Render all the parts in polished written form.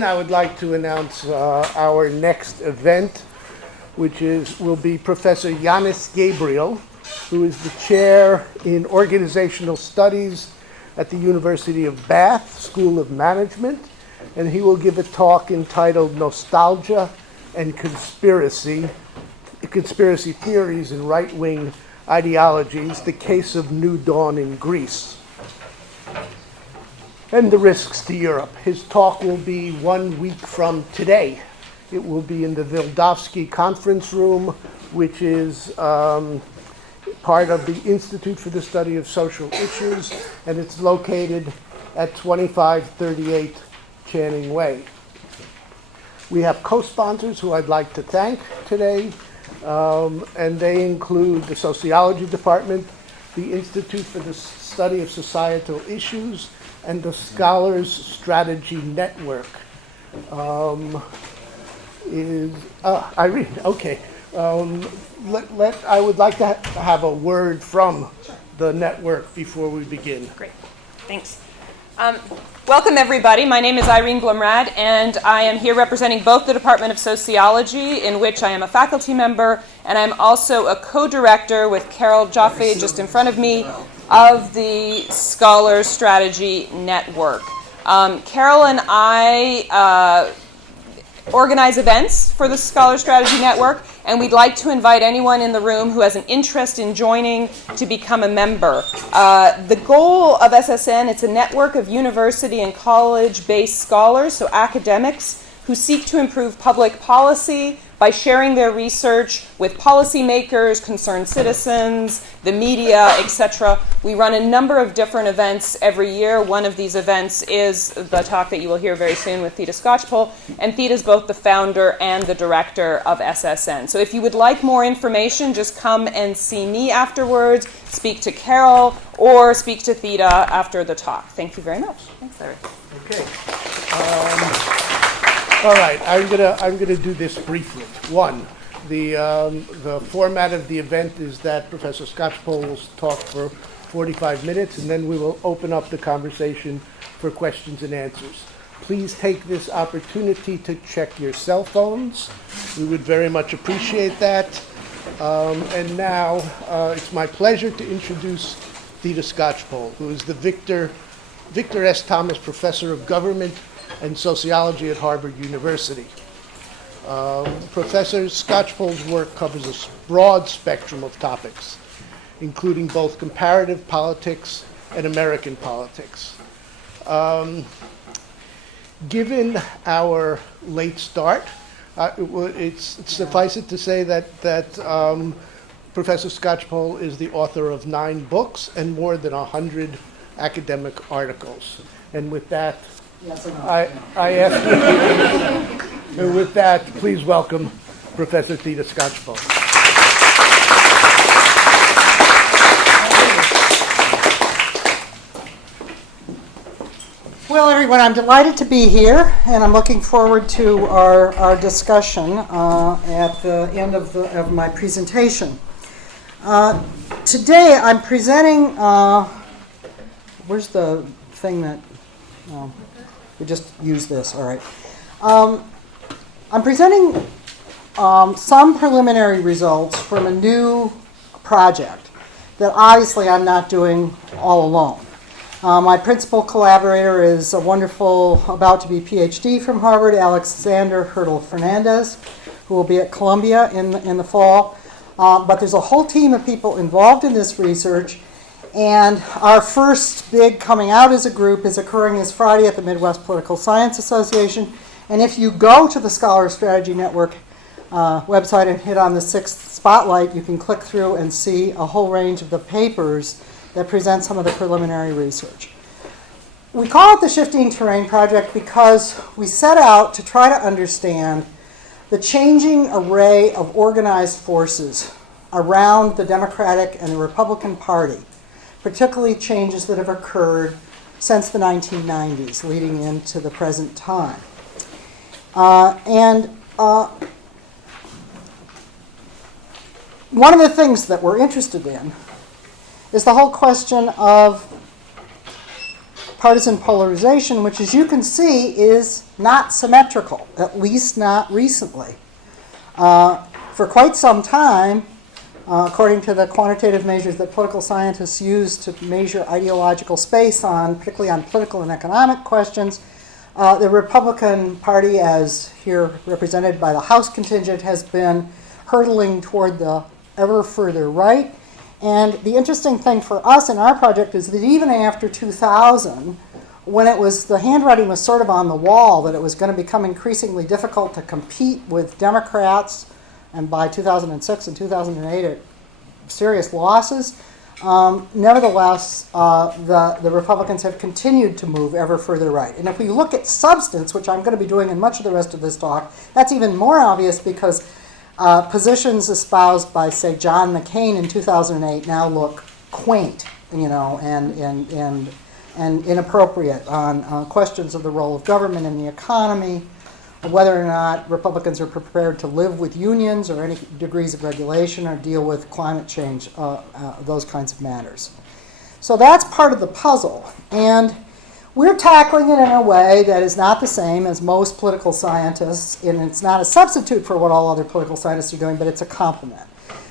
I would like to announce our next event, which will be Professor Yanis Gabriel, who is the chair in organizational studies at the University of Bath School of Management, and he will give a talk entitled Nostalgia and Conspiracy Theories and Right-Wing Ideologies, the Case of New Dawn in Greece, and the Risks to Europe. His talk will be 1 week from today. It will be in the Wildowski Conference Room, which is part of the Institute for the Study of Social Issues, and it's located at 2538 Channing Way. We have co-sponsors who I'd like to thank today, and they include the Sociology Department, the Institute for the Study of Societal Issues, and the Scholars Strategy Network. Irene, okay. I would like to have a word from the network before we begin. Great, thanks. Welcome everybody. My name is Irene Blumrad, and I am here representing both the Department of Sociology, in which I am a faculty member, and I'm also a co-director with Carol Jaffe, just in front of me, of the Scholars Strategy Network. Carol and I organize events for the Scholars Strategy Network, and we'd like to invite anyone in the room who has an interest in joining to become a member. The goal of SSN, it's a network of university and college-based scholars, so academics, who seek to improve public policy by sharing their research with policymakers, concerned citizens, the media, etc. We run a number of different events every year. One of these events is the talk that you will hear very soon with Theda Skocpol, and Theda is both the founder and the director of SSN. So if you would like more information, just come and see me afterwards, speak to Carol, or speak to Theda after the talk. Thank you very much. Thanks, Larry. Okay. All right, I'm gonna do this briefly. One, the format of the event is that Professor Skocpol will talk for 45 minutes, and then we will open up the conversation for questions and answers. Please take this opportunity to check your cell phones. We would very much appreciate that. And now it's my pleasure to introduce Theda Skocpol, who is the Victor S. Thomas Professor of Government and Sociology at Harvard University. Professor Skocpol's work covers a broad spectrum of topics, including both comparative politics and American politics. Given our late start, it's suffice it to say that Professor Skocpol is the author of 9 books and more than 100 academic articles. And with that, I ask you, and with that, please welcome Professor Theda Skocpol. Well, everyone, I'm delighted to be here, and I'm looking forward to our discussion at the end of my presentation. Today, I'm presenting. Where's the thing that? We just use this, all right. I'm presenting some preliminary results from a new project that obviously I'm not doing all alone. My principal collaborator is a wonderful, about-to-be PhD from Harvard, Alexander Hurdle-Fernandez, who will be at Columbia in the fall. But there's a whole team of people involved in this research. And our first big coming out as a group is occurring this Friday at the Midwest Political Science Association. And if you go to the Scholars Strategy Network website and hit on the 6th spotlight, you can click through and see a whole range of the papers that present some of the preliminary research. We call it the Shifting Terrain Project because we set out to try to understand the changing array of organized forces around the Democratic and the Republican Party, particularly changes that have occurred since the 1990s, leading into the present time. One of the things that we're interested in is the whole question of partisan polarization, which, as you can see, is not symmetrical, at least not recently. For quite some time, according to the quantitative measures that political scientists use to measure ideological space particularly on political and economic questions, the Republican Party, as here represented by the House contingent, has been hurtling toward the ever further right. And the interesting thing for us in our project is that even after 2000, when the handwriting was sort of on the wall that it was going to become increasingly difficult to compete with Democrats, and by 2006 and 2008, serious losses. Nevertheless, the Republicans have continued to move ever further right. And if we look at substance, which I'm going to be doing in much of the rest of this talk, that's even more obvious because positions espoused by, say, John McCain in 2008 now look quaint, and inappropriate on questions of the role of government in the economy, whether or not Republicans are prepared to live with unions or any degrees of regulation or deal with climate change, those kinds of matters. So that's part of the puzzle. And we're tackling it in a way that is not the same as most political scientists, and it's not a substitute for what all other political scientists are doing, but it's a complement.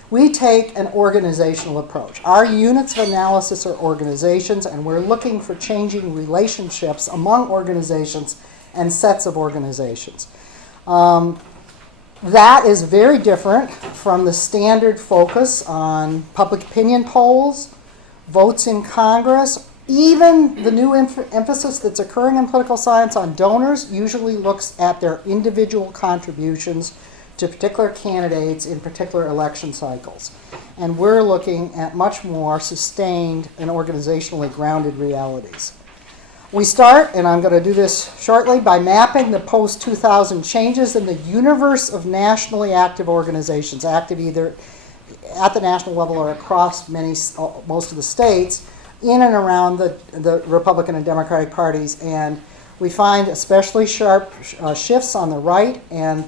We take an organizational approach. Our units of analysis are organizations, and we're looking for changing relationships among organizations and sets of organizations. That is very different from the standard focus on public opinion polls, votes in Congress. Even the new emphasis that's occurring in political science on donors usually looks at their individual contributions to particular candidates in particular election cycles. And we're looking at much more sustained and organizationally grounded realities. We start, and I'm going to do this shortly, by mapping the post-2000 changes in the universe of nationally active organizations, active either at the national level or across most of the states, in and around the Republican and Democratic parties. And we find especially sharp shifts on the right, and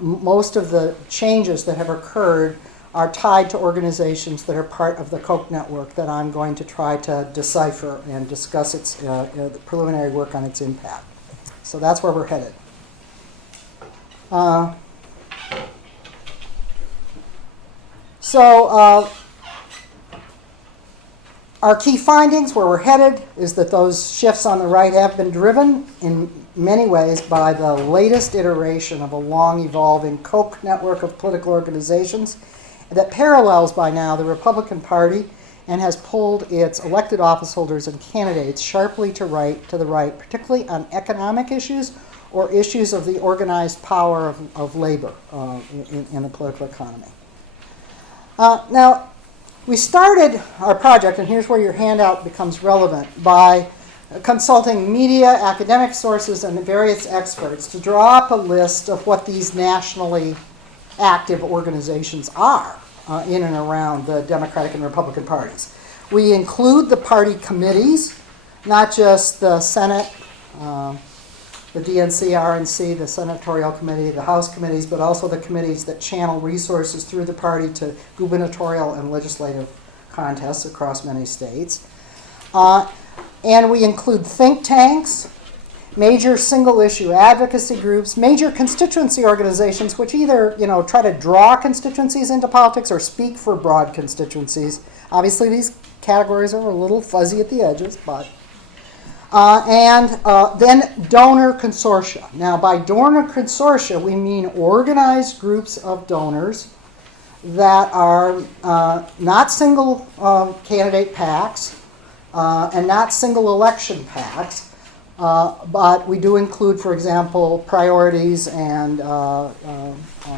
most of the changes that have occurred are tied to organizations that are part of the Koch Network that I'm going to try to decipher and discuss its the preliminary work on its impact. So that's where we're headed. Our key findings, where we're headed, is that those shifts on the right have been driven in many ways by the latest iteration of a long evolving Koch network of political organizations that parallels by now the Republican Party and has pulled its elected office holders and candidates sharply to the right, particularly on economic issues or issues of the organized power of labor in the political economy. Now, we started our project, and here's where your handout becomes relevant, by consulting media, academic sources, and various experts to draw up a list of what these nationally active organizations are in and around the Democratic and Republican parties. We include the party committees, not just the Senate, the DNC, RNC, the Senatorial Committee, the House committees, but also the committees that channel resources through the party to gubernatorial and legislative contests across many states. And we include think tanks, major single-issue advocacy groups, major constituency organizations, which either try to draw constituencies into politics or speak for broad constituencies. Obviously, these categories are a little fuzzy at the edges, but and then donor consortia. Now, by donor consortia, we mean organized groups of donors that are not single candidate PACs and not single election PACs. But we do include, for example, priorities and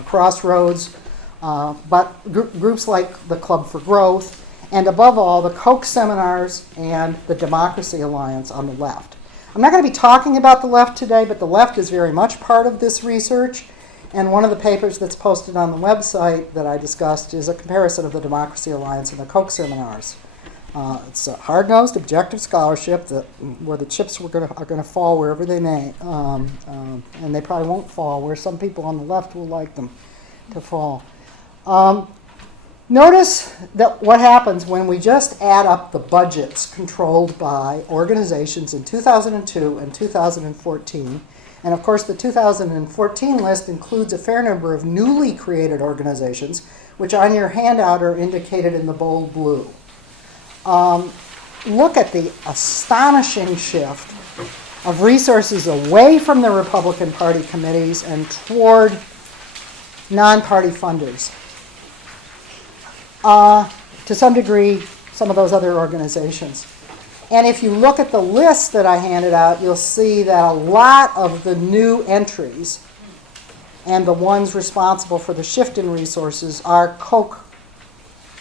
crossroads, but groups like the Club for Growth, and above all, the Koch seminars and the Democracy Alliance on the left. I'm not going to be talking about the left today, but the left is very much part of this research, and one of the papers that's posted on the website that I discussed is a comparison of the Democracy Alliance and the Koch seminars. It's a hard-nosed, objective scholarship where the chips are going to fall wherever they may, and they probably won't fall where some people on the left will like them to fall. Notice that what happens when we just add up the budgets controlled by organizations in 2002 and 2014. And of course, the 2014 list includes a fair number of newly created organizations, which on your handout are indicated in the bold blue. Look at the astonishing shift of resources away from the Republican Party committees and toward non-party funders. To some degree, some of those other organizations. And if you look at the list that I handed out, you'll see that a lot of the new entries and the ones responsible for the shift in resources are Koch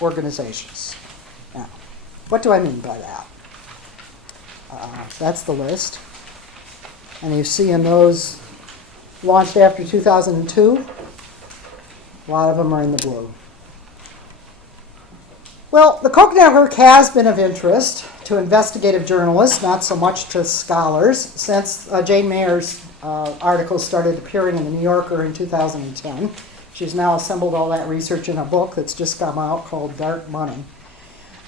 organizations. Now, what do I mean by that? That's the list. And you see in those launched after 2002, a lot of them are in the blue. Well, the Koch Network has been of interest to investigative journalists, not so much to scholars, since Jane Mayer's articles started appearing in the New Yorker in 2010. She's now assembled all that research in a book that's just come out called Dark Money.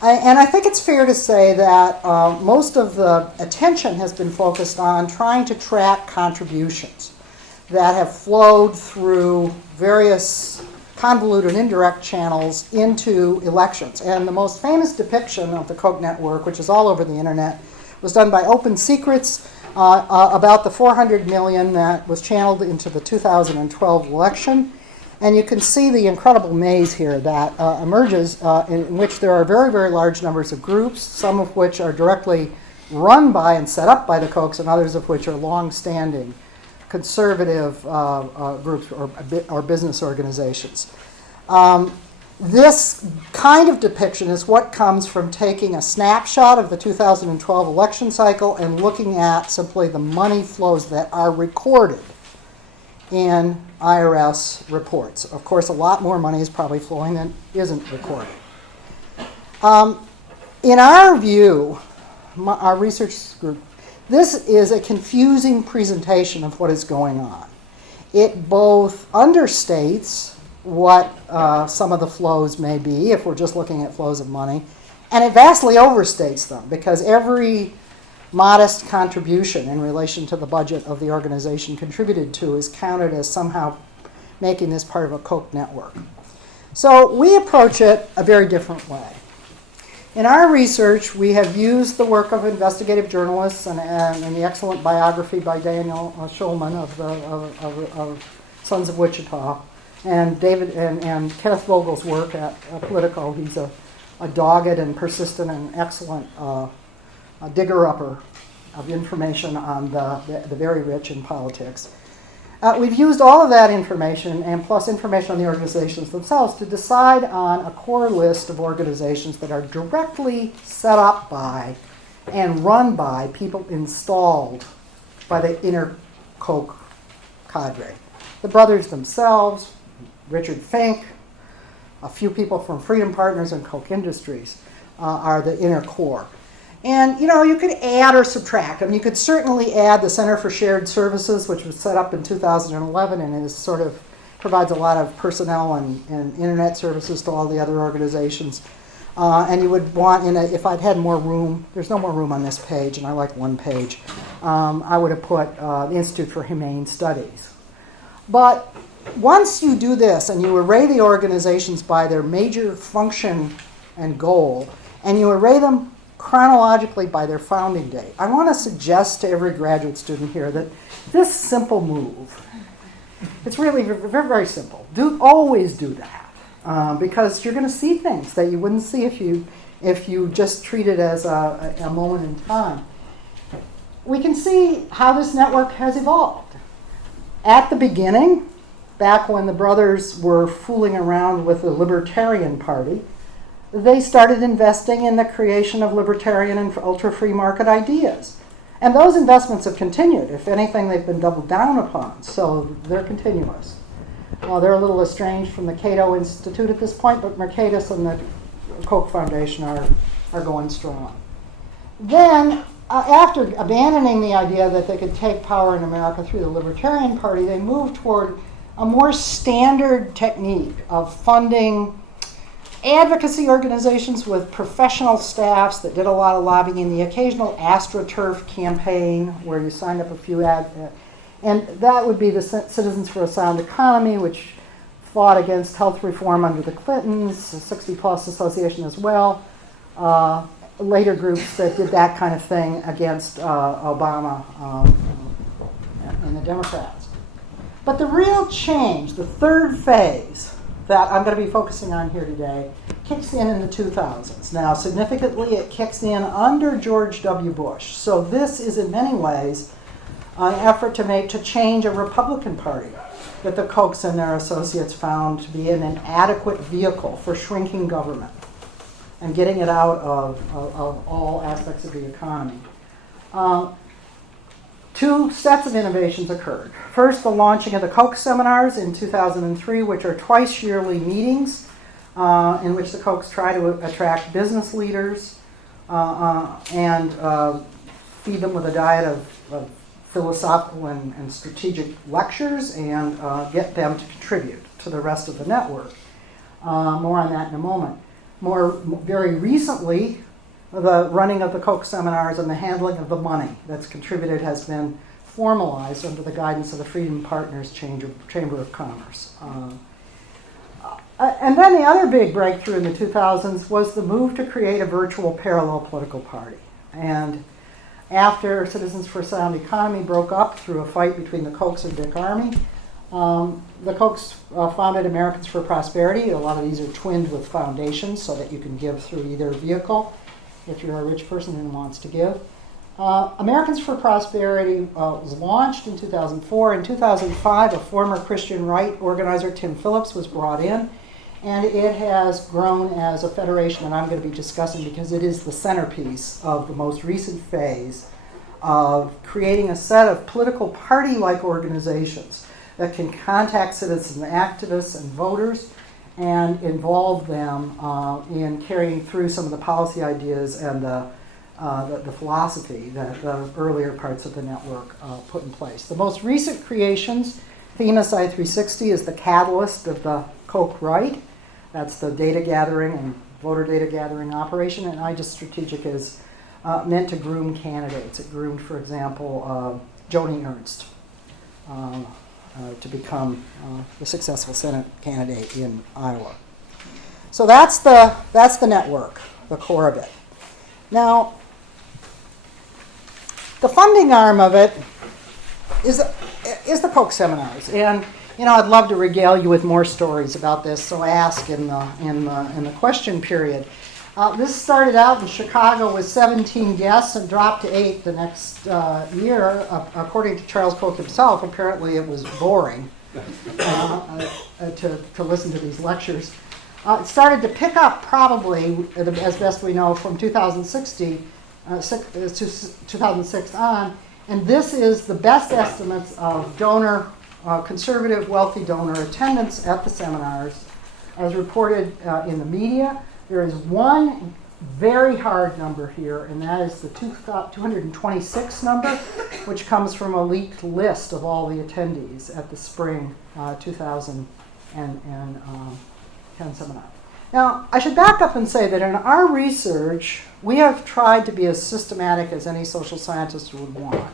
And I think it's fair to say that most of the attention has been focused on trying to track contributions that have flowed through various convoluted indirect channels into elections. And the most famous depiction of the Koch network, which is all over the internet, was done by Open Secrets about the $400 million that was channeled into the 2012 election. And you can see the incredible maze here that emerges in which there are very, very large numbers of groups, some of which are directly run by and set up by the Kochs, and others of which are long-standing conservative groups or business organizations. This kind of depiction is what comes from taking a snapshot of the 2012 election cycle and looking at simply the money flows that are recorded in IRS reports. Of course, a lot more money is probably flowing than isn't recorded. In our view, our research group, this is a confusing presentation of what is going on. It both understates what some of the flows may be, if we're just looking at flows of money, and it vastly overstates them, because every modest contribution in relation to the budget of the organization contributed to is counted as somehow making this part of a Koch network. So we approach it a very different way. In our research, we have used the work of investigative journalists and the excellent biography by Daniel Schulman of Sons of Wichita, and David and Kenneth Vogel's work at Politico. He's a dogged and persistent and excellent digger-upper of information on the very rich in politics. We've used all of that information and plus information on the organizations themselves to decide on a core list of organizations that are directly set up by and run by people installed by the inner Koch cadre. The brothers themselves, Richard Fink, a few people from Freedom Partners and Koch Industries are the inner core. And, you could add or subtract. I mean, you could certainly add the Center for Shared Services, which was set up in 2011 and is sort of provides a lot of personnel and internet services to all the other organizations. And you would want, if I'd had more room, there's no more room on this page, and I like one page, I would have put the Institute for Humane Studies. But once you do this and you array the organizations by their major function and goal, and you array them chronologically by their founding date, I want to suggest to every graduate student here that this simple move, it's really very, very simple. Always do that, because you're going to see things that you wouldn't see if you just treat it as a moment in time. We can see how this network has evolved. At the beginning, back when the brothers were fooling around with the Libertarian Party, they started investing in the creation of libertarian and ultra-free market ideas. And those investments have continued. If anything, they've been doubled down upon, so they're continuous. They're a little estranged from the Cato Institute at this point, but Mercatus and the Koch Foundation are going strong. Then, after abandoning the idea that they could take power in America through the Libertarian Party, they moved toward a more standard technique of funding advocacy organizations with professional staffs that did a lot of lobbying, the occasional AstroTurf campaign where you signed up a few and that would be the Citizens for a Sound Economy, which fought against health reform under the Clintons, 60 Plus Association as well. Later groups that did that kind of thing against Obama and the Democrats. But the real change, the third phase that I'm going to be focusing on here today, kicks in the 2000s. Now, significantly, it kicks in under George W. Bush. So this is in many ways an effort to change a Republican Party that the Kochs and their associates found to be an inadequate vehicle for shrinking government and getting it out of all aspects of the economy. Two sets of innovations occurred. First, the launching of the Koch seminars in 2003, which are twice yearly meetings in which the Kochs try to attract business leaders and feed them with a diet of philosophical and strategic lectures and get them to contribute to the rest of the network. More on that in a moment. Very recently, the running of the Koch seminars and the handling of the money that's contributed has been formalized under the guidance of the Freedom Partners Chamber of Commerce. And then the other big breakthrough in the 2000s was the move to create a virtual parallel political party. And after Citizens for a Sound Economy broke up through a fight between the Kochs and Dick Armey, the Kochs founded Americans for Prosperity. A lot of these are twinned with foundations so that you can give through either vehicle if you're a rich person who wants to give. Americans for Prosperity was launched in 2004. In 2005, a former Christian right organizer, Tim Phillips, was brought in, and it has grown as a federation that I'm going to be discussing because it is the centerpiece of the most recent phase of creating a set of political party-like organizations that can contact citizen activists and voters and involve them in carrying through some of the policy ideas and the philosophy that the earlier parts of the network put in place. The most recent creations, Themis I-360 is the catalyst of the Koch right. That's the data gathering and voter data gathering operation, and iStrategic is meant to groom candidates. It groomed, for example, Joni Ernst to become the successful Senate candidate in Iowa. So that's the network, the core of it. Now, the funding arm of it is the Koch seminars, and I'd love to regale you with more stories about this. So ask in the question period. This started out in Chicago with 17 guests and dropped to 8 the next year. According to Charles Koch himself, apparently it was boring to listen to these lectures. It started to pick up probably, as best we know, from 2006 on, and this is the best estimates of donor, conservative, wealthy donor attendance at the seminars as reported in the media. There is one very hard number here, and that is the 226 number, which comes from a leaked list of all the attendees at the spring 2010 seminar. Now, I should back up and say that in our research, we have tried to be as systematic as any social scientist would want.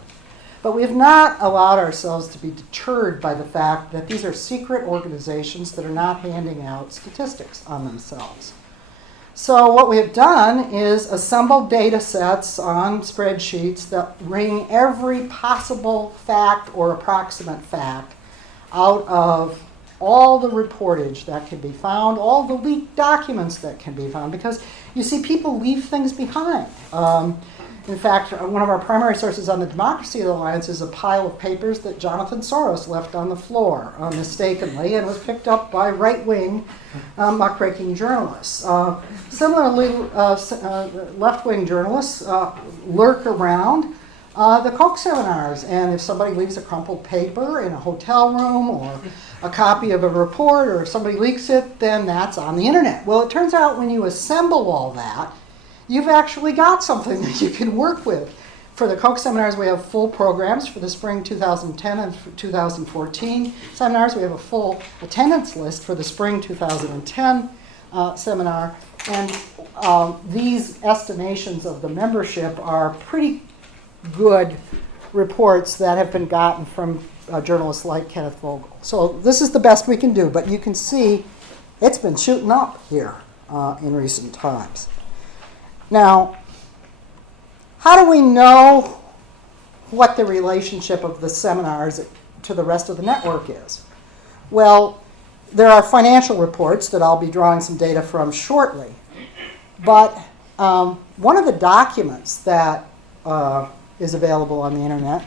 But we have not allowed ourselves to be deterred by the fact that these are secret organizations that are not handing out statistics on themselves. So what we have done is assemble data sets on spreadsheets that wring every possible fact or approximate fact out of all the reportage that can be found, all the leaked documents that can be found, because you see, people leave things behind. In fact, one of our primary sources on the Democracy Alliance is a pile of papers that Jonathan Soros left on the floor mistakenly and was picked up by right-wing muckraking journalists. Similarly, left-wing journalists lurk around the Koch seminars, and if somebody leaves a crumpled paper in a hotel room or a copy of a report, or if somebody leaks it, then that's on the internet. Well, it turns out when you assemble all that, you've actually got something that you can work with. For the Koch seminars, we have full programs for the spring 2010 and 2014 seminars. We have a full attendance list for the spring 2010 seminar. And these estimations of the membership are pretty good reports that have been gotten from journalists like Kenneth Vogel. So this is the best we can do, but you can see it's been shooting up here in recent times. Now, how do we know what the relationship of the seminars to the rest of the network is? Well, there are financial reports that I'll be drawing some data from shortly. But one of the documents that is available on the internet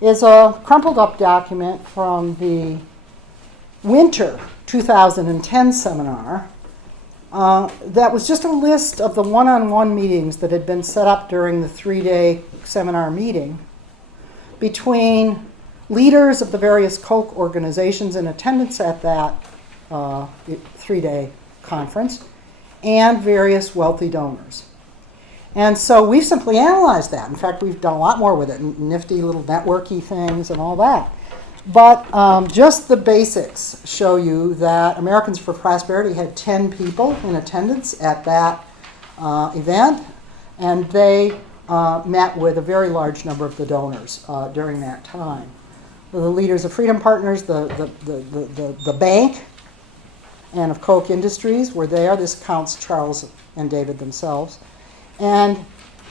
is a crumpled up document from the winter 2010 seminar that was just a list of the one-on-one meetings that had been set up during the 3-day seminar meeting between leaders of the various Koch organizations in attendance at that 3-day conference and various wealthy donors. And so we've simply analyzed that. In fact, we've done a lot more with it, nifty little networky things and all that. But just the basics show you that Americans for Prosperity had 10 people in attendance at that event, and they met with a very large number of the donors during that time. The leaders of Freedom Partners, the bank, and of Koch Industries were there. This counts Charles and David themselves. And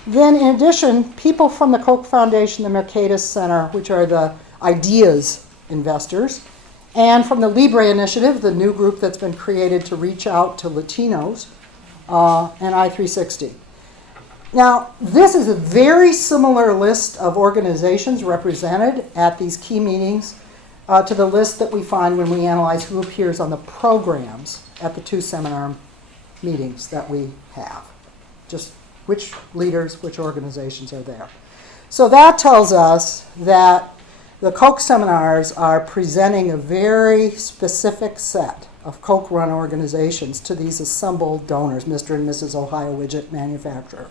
then in addition, people from the Koch Foundation, the Mercatus Center, which are the ideas investors, and from the Libre Initiative, the new group that's been created to reach out to Latinos, and I360. Now, this is a very similar list of organizations represented at these key meetings to the list that we find when we analyze who appears on the programs at the 2 seminar meetings that we have. Just which leaders, which organizations are there. So that tells us that the Koch seminars are presenting a very specific set of Koch-run organizations to these assembled donors, Mr. and Mrs. Ohio Widget Manufacturer.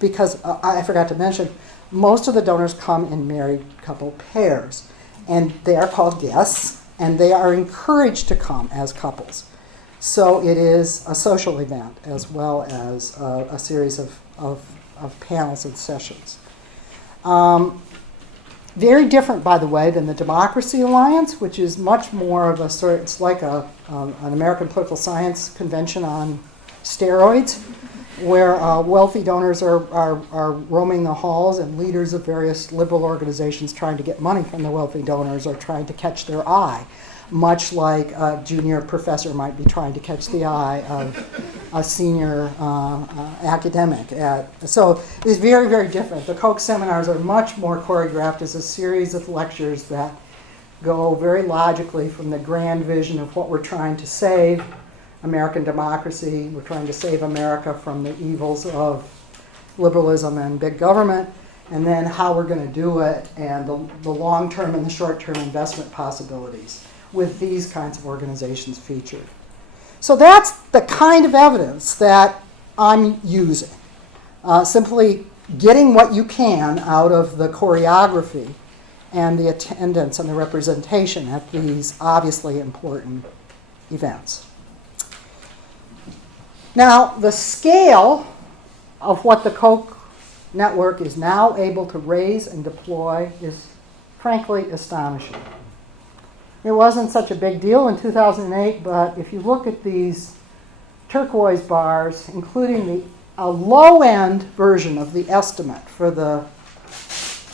Because I forgot to mention, most of the donors come in married couple pairs, and they are called guests, and they are encouraged to come as couples. So it is a social event as well as a series of panels and sessions. Very different, by the way, than the Democracy Alliance, which is much more of a sort. It's like an American political science convention on steroids, where wealthy donors are roaming the halls, and leaders of various liberal organizations trying to get money from the wealthy donors are trying to catch their eye, much like a junior professor might be trying to catch the eye of a senior academic. So it's very, very different. The Koch seminars are much more choreographed as a series of lectures that go very logically from the grand vision of what we're trying to save, American democracy. We're trying to save America from the evils of liberalism and big government, and then how we're going to do it, and the long-term and the short-term investment possibilities with these kinds of organizations featured. So that's the kind of evidence that I'm using. Simply getting what you can out of the choreography and the attendance and the representation at these obviously important events. Now, the scale of what the Koch network is now able to raise and deploy is frankly astonishing. It wasn't such a big deal in 2008, but if you look at these turquoise bars, including a low-end version of the estimate for the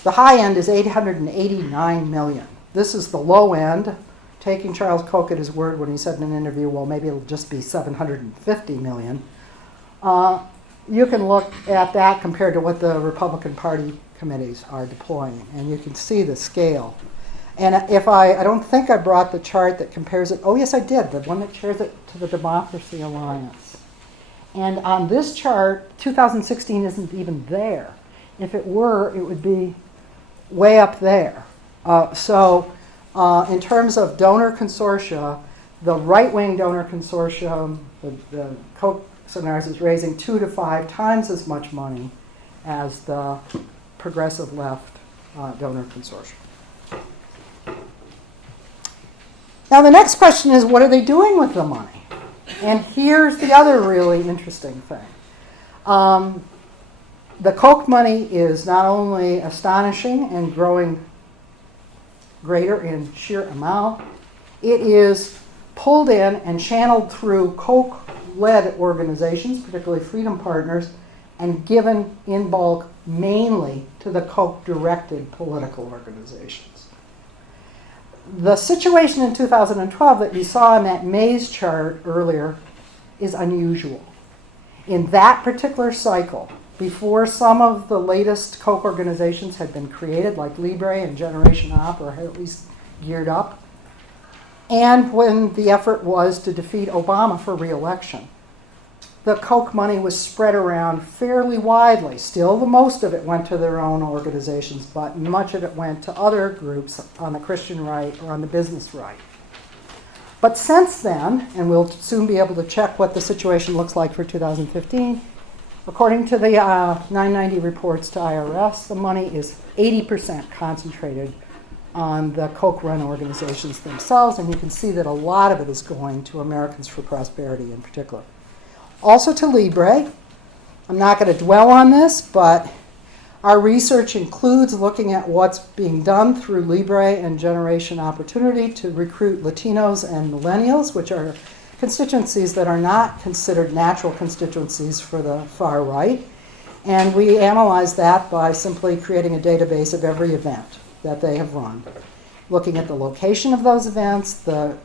high end is 889 million. This is the low end, taking Charles Koch at his word when he said in an interview, well, maybe it'll just be 750 million. You can look at that compared to what the Republican Party committees are deploying, and you can see the scale. And if I don't think I brought the chart that compares it. Oh, yes, I did. The one that compares it to the Democracy Alliance. And on this chart, 2016 isn't even there. If it were, it would be way up there. So in terms of donor consortia, the right-wing donor consortium, the Koch seminars, is raising 2 to 5 times as much money as the progressive left donor consortium. Now the next question is, what are they doing with the money? And here's the other really interesting thing. The Koch money is not only astonishing and growing greater in sheer amount, it is pulled in and channeled through Koch-led organizations, particularly Freedom Partners, and given in bulk mainly to the Koch-directed political organizations. The situation in 2012 that you saw in that maze chart earlier is unusual. In that particular cycle, before some of the latest Koch organizations had been created, like Libre and Generation Op, or had at least geared up, and when the effort was to defeat Obama for re-election, the Koch money was spread around fairly widely. Still, the most of it went to their own organizations, but much of it went to other groups on the Christian right or on the business right. But since then, and we'll soon be able to check what the situation looks like for 2015, according to the 990 reports to IRS, the money is 80% concentrated on the Koch-run organizations themselves, and you can see that a lot of it is going to Americans for Prosperity in particular. Also to Libre. I'm not going to dwell on this, but our research includes looking at what's being done through Libre and Generation Opportunity to recruit Latinos and millennials, which are constituencies that are not considered natural constituencies for the far right. And we analyze that by simply creating a database of every event that they have run, looking at the location of those events, the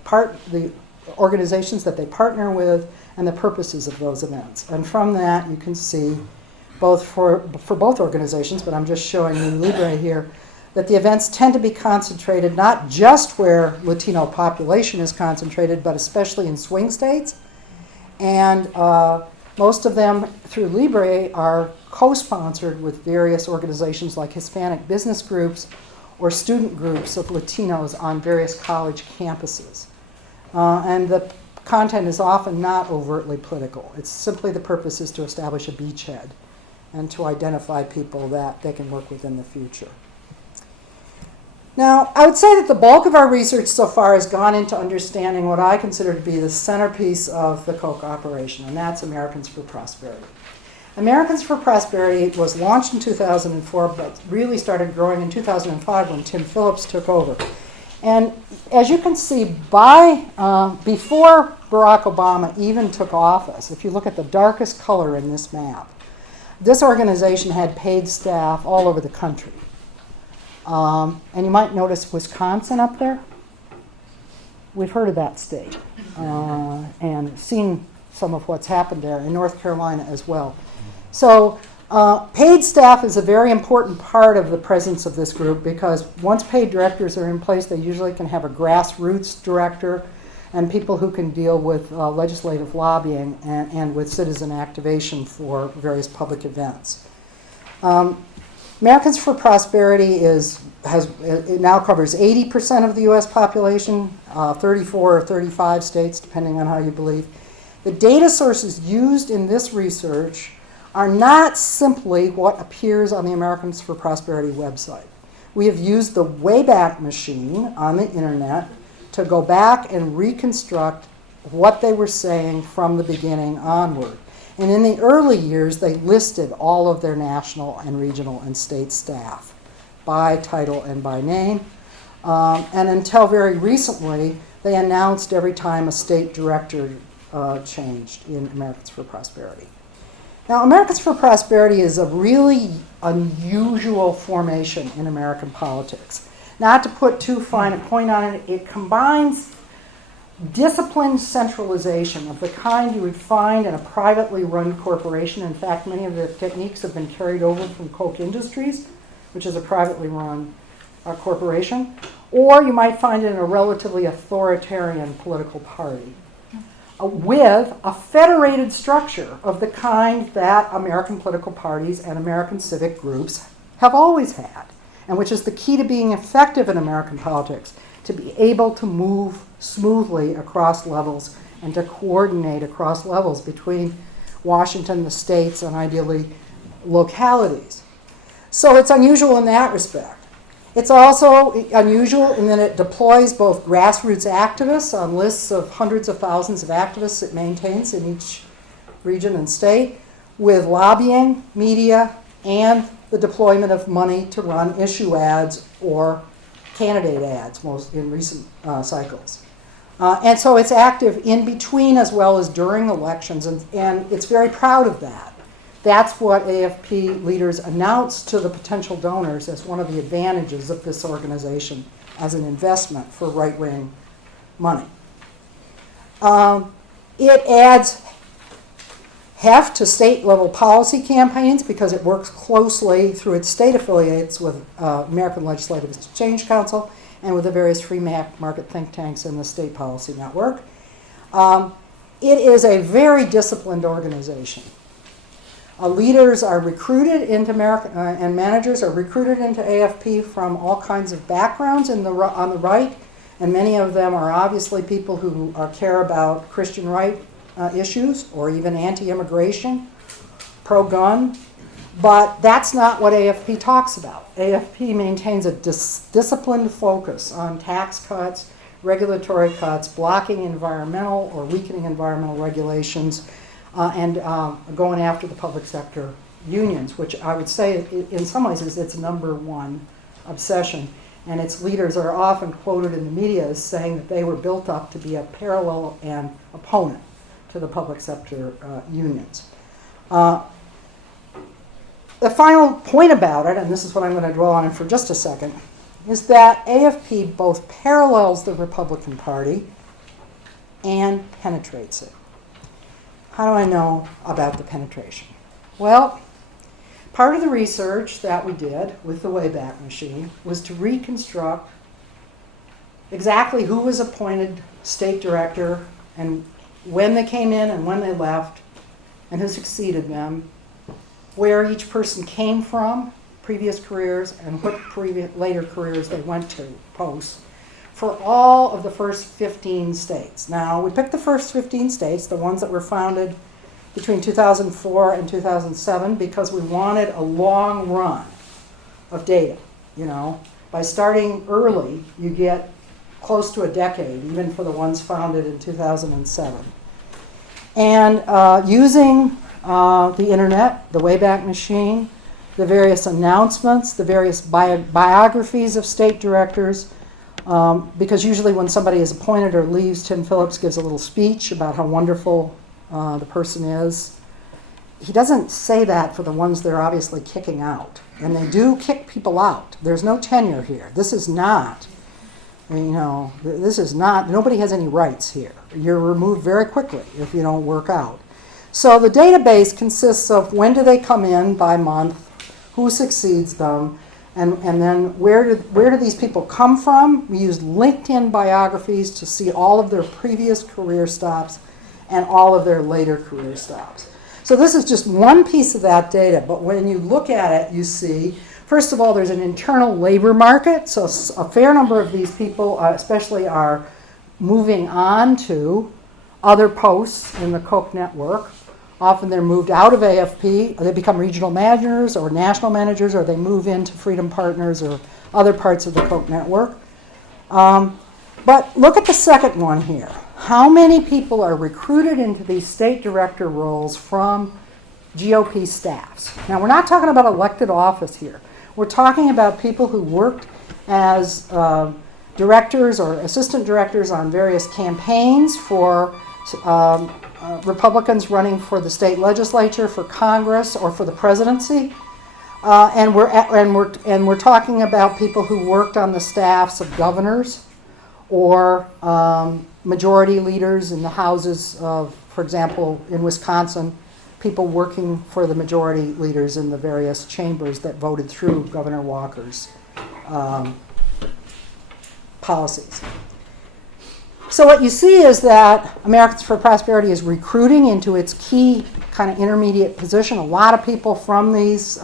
organizations that they partner with, and the purposes of those events. And from that, you can see, both for both organizations, but I'm just showing you Libre here, that the events tend to be concentrated not just where Latino population is concentrated, but especially in swing states. And most of them, through Libre, are co-sponsored with various organizations like Hispanic business groups or student groups of Latinos on various college campuses. And the content is often not overtly political. It's simply the purpose is to establish a beachhead and to identify people that they can work with in the future. Now, I would say that the bulk of our research so far has gone into understanding what I consider to be the centerpiece of the Koch operation, and that's Americans for Prosperity. Americans for Prosperity was launched in 2004, but really started growing in 2005 when Tim Phillips took over. And as you can see, before Barack Obama even took office, if you look at the darkest color in this map, this organization had paid staff all over the country. And you might notice Wisconsin up there. We've heard of that state and seen some of what's happened there, in North Carolina as well. So paid staff is a very important part of the presence of this group, because once paid directors are in place, they usually can have a grassroots director and people who can deal with legislative lobbying and with citizen activation for various public events. Americans for Prosperity it now covers 80% of the U.S. population, 34 or 35 states, depending on how you believe. The data sources used in this research are not simply what appears on the Americans for Prosperity website. We have used the Wayback Machine on the internet to go back and reconstruct what they were saying from the beginning onward. And in the early years, they listed all of their national and regional and state staff by title and by name. And until very recently, they announced every time a state director changed in Americans for Prosperity. Now, Americans for Prosperity is a really unusual formation in American politics. Not to put too fine a point on it, it combines disciplined centralization of the kind you would find in a privately run corporation. In fact, many of the techniques have been carried over from Koch Industries, which is a privately run corporation, or you might find it in a relatively authoritarian political party, with a federated structure of the kind that American political parties and American civic groups have always had, and which is the key to being effective in American politics, to be able to move smoothly across levels and to coordinate across levels between Washington, the states, and ideally localities. So it's unusual in that respect. It's also unusual in that it deploys both grassroots activists on lists of hundreds of thousands of activists it maintains in each region and state, with lobbying, media, and the deployment of money to run issue ads or candidate ads, most in recent cycles. And so it's active in between as well as during elections, and it's very proud of that. That's what AFP leaders announced to the potential donors as one of the advantages of this organization as an investment for right-wing money. It adds heft to state-level policy campaigns because it works closely through its state affiliates with American Legislative Exchange Council and with the various free market think tanks in the State Policy Network. It is a very disciplined organization. Leaders are recruited into and managers are recruited into AFP from all kinds of backgrounds on the right, and many of them are obviously people who care about Christian right issues or even anti-immigration, pro-gun. But that's not what AFP talks about. AFP maintains a disciplined focus on tax cuts, regulatory cuts, blocking environmental or weakening environmental regulations, and going after the public sector unions, which I would say in some ways is its number one obsession. And its leaders are often quoted in the media as saying that they were built up to be a parallel and opponent to the public sector unions. The final point about it, and this is what I'm going to dwell on for just a second, is that AFP both parallels the Republican Party and penetrates it. How do I know about the penetration? Well, part of the research that we did with the Wayback Machine was to reconstruct exactly who was appointed state director and when they came in and when they left and who succeeded them, where each person came from, previous careers, and what later careers they went to post, for all of the first 15 states. Now, we picked the first 15 states, the ones that were founded between 2004 and 2007, because we wanted a long run of data. You know, by starting early, you get close to a decade, even for the ones founded in 2007. And using the internet, the Wayback Machine, the various announcements, the various biographies of state directors, because usually when somebody is appointed or leaves, Tim Phillips gives a little speech about how wonderful the person is. He doesn't say that for the ones they're obviously kicking out. And they do kick people out. There's no tenure here. This is not, nobody has any rights here. You're removed very quickly if you don't work out. So the database consists of when do they come in by month, who succeeds them, and then where do these people come from? We used LinkedIn biographies to see all of their previous career stops and all of their later career stops. So this is just one piece of that data, but when you look at it, you see, first of all, there's an internal labor market, so a fair number of these people especially are moving on to other posts in the Koch network. Often they're moved out of AFP, or they become regional managers or national managers, or they move into Freedom Partners or other parts of the Koch network. But look at the second one here. How many people are recruited into these state director roles from GOP staffs? Now, we're not talking about elected office here. We're talking about people who worked as directors or assistant directors on various campaigns for Republicans running for the state legislature, for Congress, or for the presidency. And we're talking about people who worked on the staffs of governors or majority leaders in the houses of, for example, in Wisconsin, people working for the majority leaders in the various chambers that voted through Governor Walker's policies. So what you see is that Americans for Prosperity is recruiting into its key kind of intermediate position a lot of people from these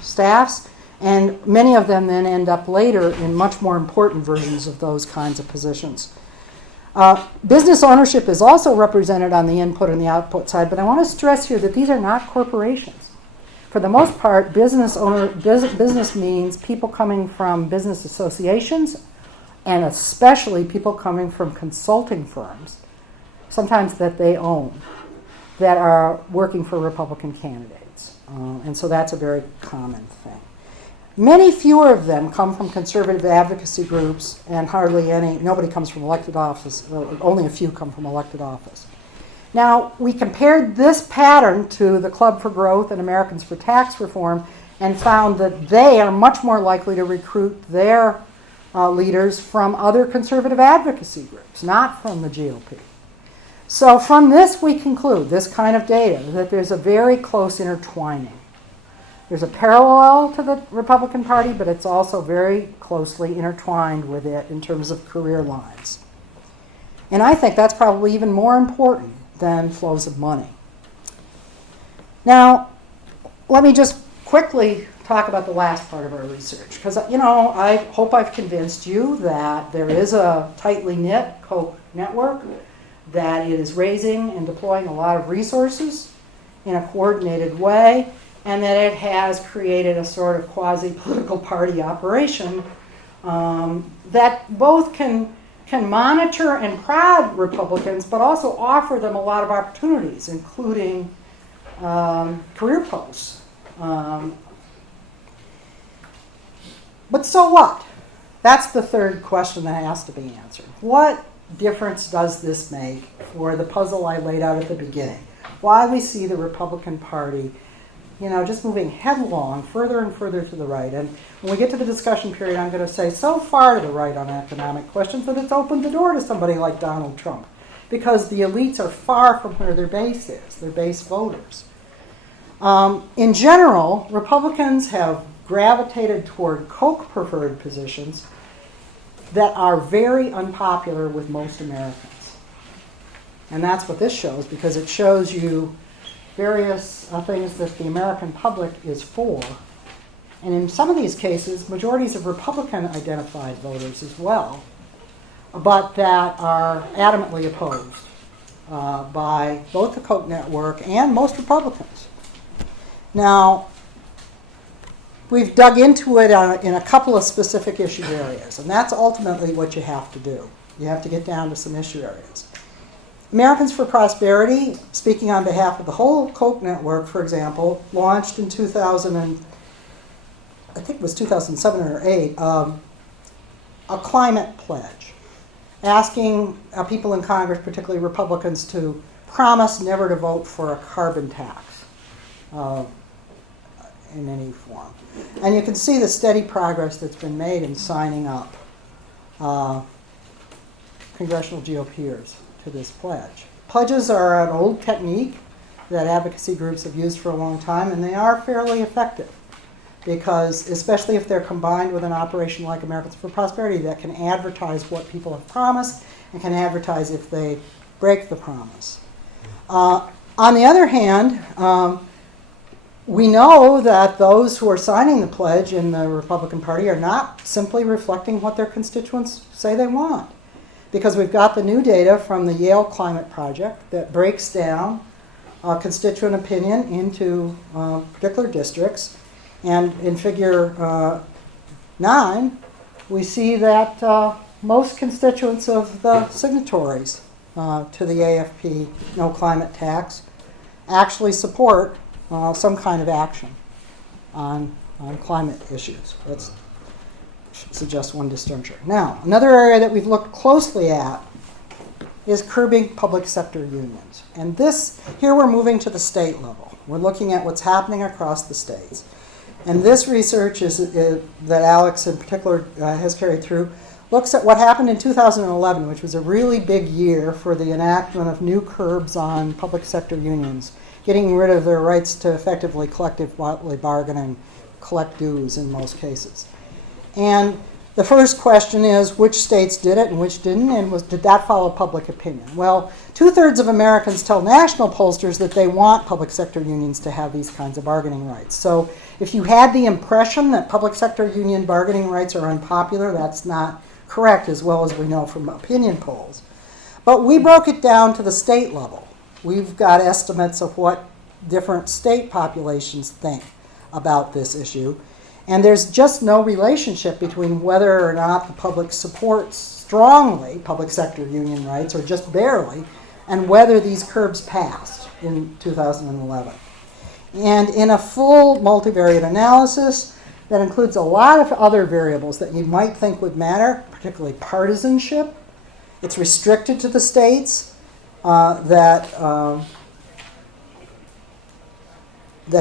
staffs, and many of them then end up later in much more important versions of those kinds of positions. Business ownership is also represented on the input and the output side, but I want to stress here that these are not corporations. For the most part, business means people coming from business associations, and especially people coming from consulting firms, sometimes that they own, that are working for Republican candidates. And so that's a very common thing. Many fewer of them come from conservative advocacy groups, and nobody comes from elected office, only a few come from elected office. Now, we compared this pattern to the Club for Growth and Americans for Tax Reform and found that they are much more likely to recruit their leaders from other conservative advocacy groups, not from the GOP. So from this we conclude, this kind of data, that there's a very close intertwining. There's a parallel to the Republican Party, but it's also very closely intertwined with it in terms of career lines. And I think that's probably even more important than flows of money. Now, let me just quickly talk about the last part of our research, because, I hope I've convinced you that there is a tightly knit Koch network, that it is raising and deploying a lot of resources in a coordinated way, and that it has created a sort of quasi-political party operation that both can monitor and prod Republicans, but also offer them a lot of opportunities, including career posts. But so what? That's the third question that has to be answered. What difference does this make for the puzzle I laid out at the beginning? Why we see the Republican Party, just moving headlong further and further to the right. And when we get to the discussion period, I'm going to say so far to the right on economic questions that it's opened the door to somebody like Donald Trump, because the elites are far from where their base is, their base voters. In general, Republicans have gravitated toward Koch-preferred positions that are very unpopular with most Americans. And that's what this shows, because it shows you various things that the American public is for. And in some of these cases, majorities of Republican-identified voters as well, but that are adamantly opposed by both the Koch network and most Republicans. Now, we've dug into it in a couple of specific issue areas, and that's ultimately what you have to do. You have to get down to some issue areas. Americans for Prosperity, speaking on behalf of the whole Koch network, for example, launched in 2007 or 8, a climate pledge, asking people in Congress, particularly Republicans, to promise never to vote for a carbon tax in any form. And you can see the steady progress that's been made in signing up congressional GOPers to this pledge. Pledges are an old technique that advocacy groups have used for a long time, and they are fairly effective, because especially if they're combined with an operation like Americans for Prosperity that can advertise what people have promised and can advertise if they break the promise. On the other hand, we know that those who are signing the pledge in the Republican Party are not simply reflecting what their constituents say they want, because we've got the new data from the Yale Climate Project that breaks down constituent opinion into particular districts. And in figure 9, we see that most constituents of the signatories to the AFP No Climate Tax actually support some kind of action on climate issues. Let's suggest one disjuncture. Now, another area that we've looked closely at is curbing public sector unions. And here we're moving to the state level. We're looking at what's happening across the states. And this research that Alex in particular has carried through looks at what happened in 2011, which was a really big year for the enactment of new curbs on public sector unions, getting rid of their rights to effectively collectively bargain and collect dues in most cases. And the first question is, which states did it and which didn't, and did that follow public opinion? Well, 2/3 of Americans tell national pollsters that they want public sector unions to have these kinds of bargaining rights. So if you had the impression that public sector union bargaining rights are unpopular, that's not correct, as well as we know from opinion polls. But we broke it down to the state level. We've got estimates of what different state populations think about this issue. And there's just no relationship between whether or not the public supports strongly public sector union rights, or just barely, and whether these curbs passed in 2011. And in a full multivariate analysis that includes a lot of other variables that you might think would matter, particularly partisanship, it's restricted to the states that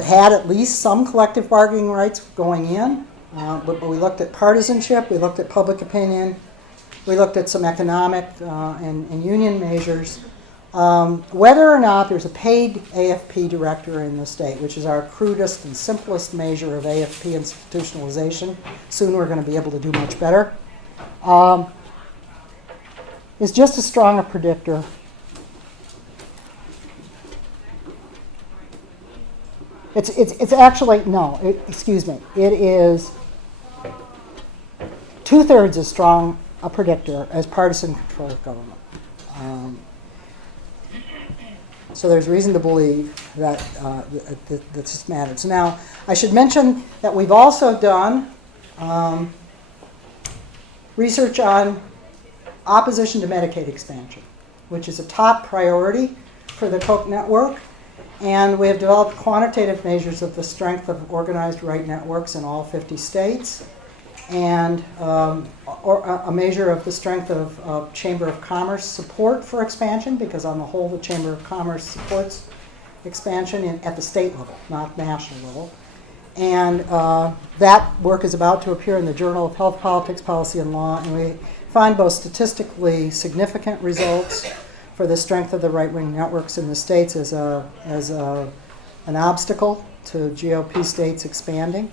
had at least some collective bargaining rights going in. But we looked at partisanship, we looked at public opinion, we looked at some economic and union measures. Whether or not there's a paid AFP director in the state, which is our crudest and simplest measure of AFP institutionalization, soon we're going to be able to do much better, is just as strong a predictor It's actually, no, excuse me. It is 2/3 as strong a predictor as partisan control of government. So there's reason to believe that that this matters. Now, I should mention that we've also done research on opposition to Medicaid expansion, which is a top priority for the Koch Network. And we have developed quantitative measures of the strength of organized right networks in all 50 states, and a measure of the strength of Chamber of Commerce support for expansion, because on the whole the Chamber of Commerce supports expansion at the state level, not national level. And that work is about to appear in the Journal of Health, Politics, Policy, and Law, and we find both statistically significant results for the strength of the right-wing networks in the states as an obstacle to GOP states expanding,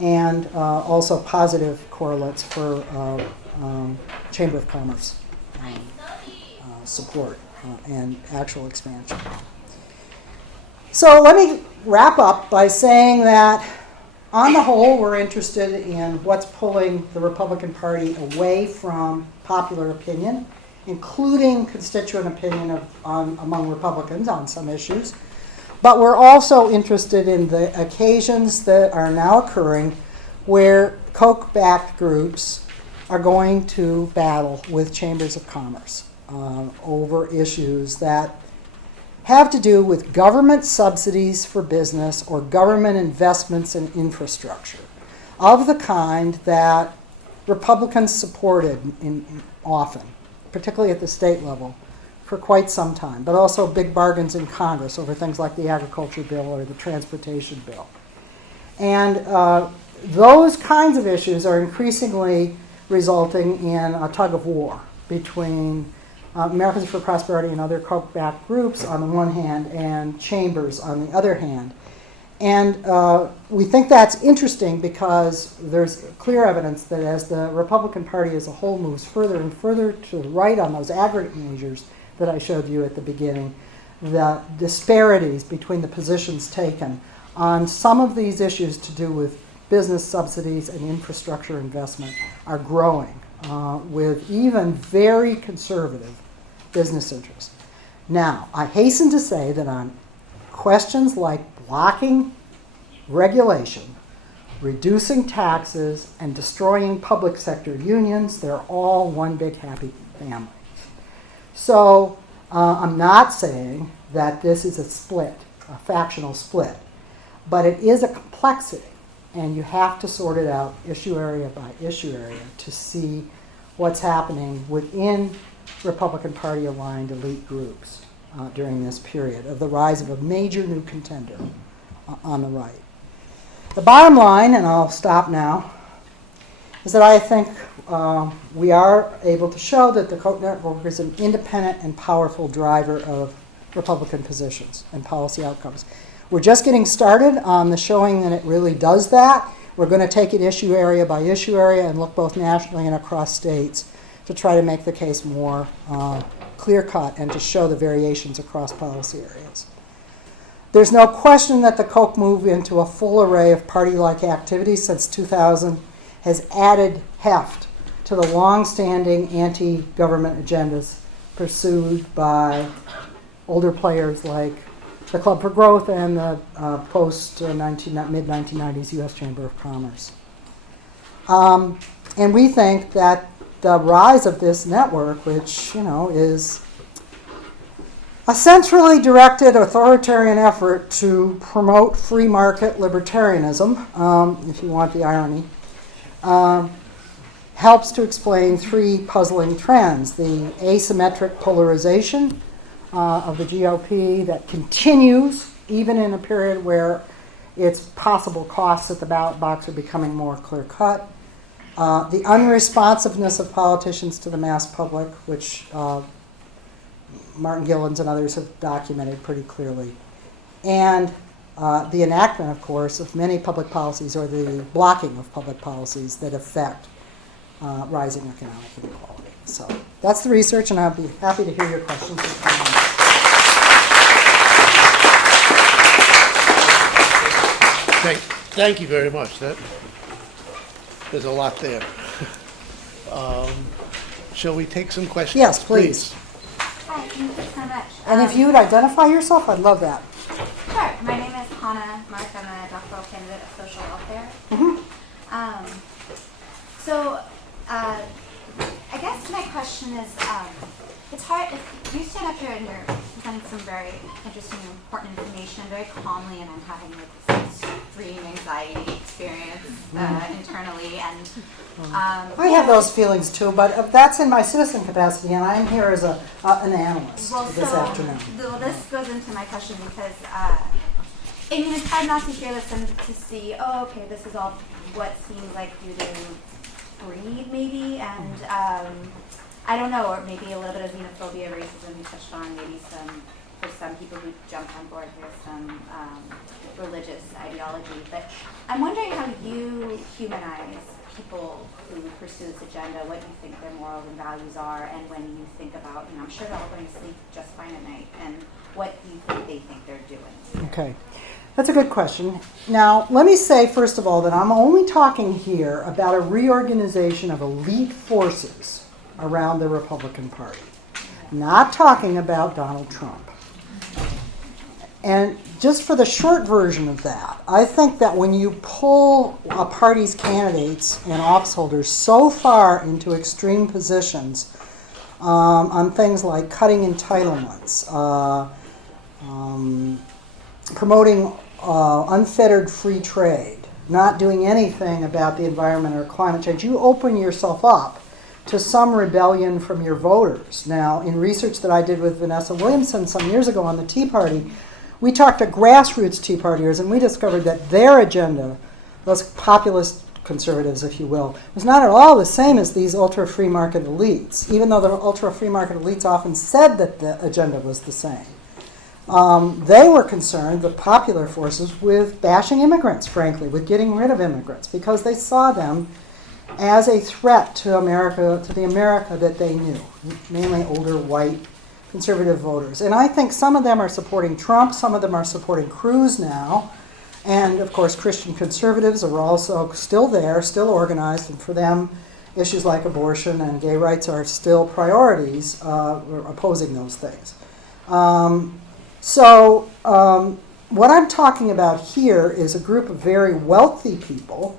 and also positive correlates for Chamber of Commerce support and actual expansion. So let me wrap up by saying that on the whole, we're interested in what's pulling the Republican Party away from popular opinion, including constituent opinion among Republicans on some issues. But we're also interested in the occasions that are now occurring where Koch-backed groups are going to battle with chambers of commerce over issues that have to do with government subsidies for business or government investments in infrastructure of the kind that Republicans supported often, particularly at the state level, for quite some time, but also big bargains in Congress over things like the agriculture bill or the transportation bill. And those kinds of issues are increasingly resulting in a tug of war between Americans for Prosperity and other Koch-backed groups on the one hand and chambers on the other hand. And we think that's interesting because there's clear evidence that as the Republican Party as a whole moves further and further to the right on those aggregate measures that I showed you at the beginning, the disparities between the positions taken on some of these issues to do with business subsidies and infrastructure investment are growing with even very conservative business interests. Now, I hasten to say that on questions like blocking regulation, reducing taxes, and destroying public sector unions, they're all one big happy family. So I'm not saying that this is a split, a factional split, but it is a complexity, and you have to sort it out issue area by issue area to see what's happening within Republican Party aligned elite groups during this period of the rise of a major new contender on the right. The bottom line, and I'll stop now, is that I think we are able to show that the Koch Network is an independent and powerful driver of Republican positions and policy outcomes. We're just getting started on the showing that it really does that. We're going to take it issue area by issue area and look both nationally and across states to try to make the case more clear-cut and to show the variations across policy areas. There's no question that the Koch move into a full array of party-like activities since 2000 has added heft to the long-standing anti-government agendas pursued by older players like the Club for Growth, and the mid-1990s U.S. Chamber of Commerce. And we think that the rise of this network, which, is a centrally directed authoritarian effort to promote free market libertarianism, if you want the irony, helps to explain three puzzling trends. The asymmetric polarization of the GOP that continues even in a period where its possible costs at the ballot box are becoming more clear-cut. The unresponsiveness of politicians to the mass public, which Martin Gilens and others have documented pretty clearly. And the enactment, of course, of many public policies, or the blocking of public policies that affect rising economic inequality. So that's the research, and I'll be happy to hear your questions and comments. Thank you very much. There's a lot there. Shall we take some questions? Yes, please. Hi, thank you so much. And if you would identify yourself, I'd love that. Sure. My name is Hannah Mark. I'm a doctoral candidate of social welfare. I guess my question is, it's hard, if you stand up here and you're presenting some very interesting and important information very calmly, and I'm having like this extreme anxiety experience internally, and I have those feelings too, but that's in my citizen capacity, and I'm here as an analyst this afternoon. This goes into my question because, it's hard not to hear this and to see, oh, okay, this is all what seems like due to greed, maybe, and I don't know, or maybe a little bit of xenophobia, racism you touched on, maybe for some people who jumped on board here, some religious ideology. But I'm wondering how you humanize people who pursue this agenda, what you think their morals and values are, and when you think about, I'm sure they're all going to sleep just fine at night, and what you think they think they're doing. Okay. That's a good question. Now, let me say, first of all, that I'm only talking here about a reorganization of elite forces around the Republican Party, not talking about Donald Trump. And just for the short version of that, I think that when you pull a party's candidates and office holders so far into extreme positions on things like cutting entitlements, promoting unfettered free trade, not doing anything about the environment or climate change, you open yourself up to some rebellion from your voters. Now, in research that I did with Vanessa Williamson some years ago on the Tea Party, we talked to grassroots Tea Partiers, and we discovered that their agenda, those populist conservatives, if you will, was not at all the same as these ultra-free market elites, even though the ultra-free market elites often said that the agenda was the same. They were concerned, the popular forces, with bashing immigrants, frankly, with getting rid of immigrants, because they saw them as a threat to America, to the America that they knew, mainly older, white, conservative voters. And I think some of them are supporting Trump, some of them are supporting Cruz now, and of course Christian conservatives are also still there, still organized, and for them issues like abortion and gay rights are still priorities, opposing those things. What I'm talking about here is a group of very wealthy people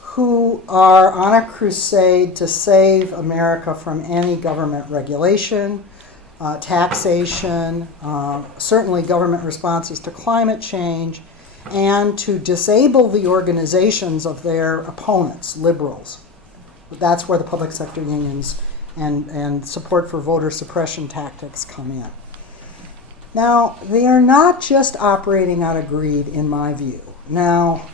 who are on a crusade to save America from any government regulation, taxation, certainly government responses to climate change, and to disable the organizations of their opponents, liberals. That's where the public sector unions and support for voter suppression tactics come in. Now, they are not just operating out of greed, in my view. Now,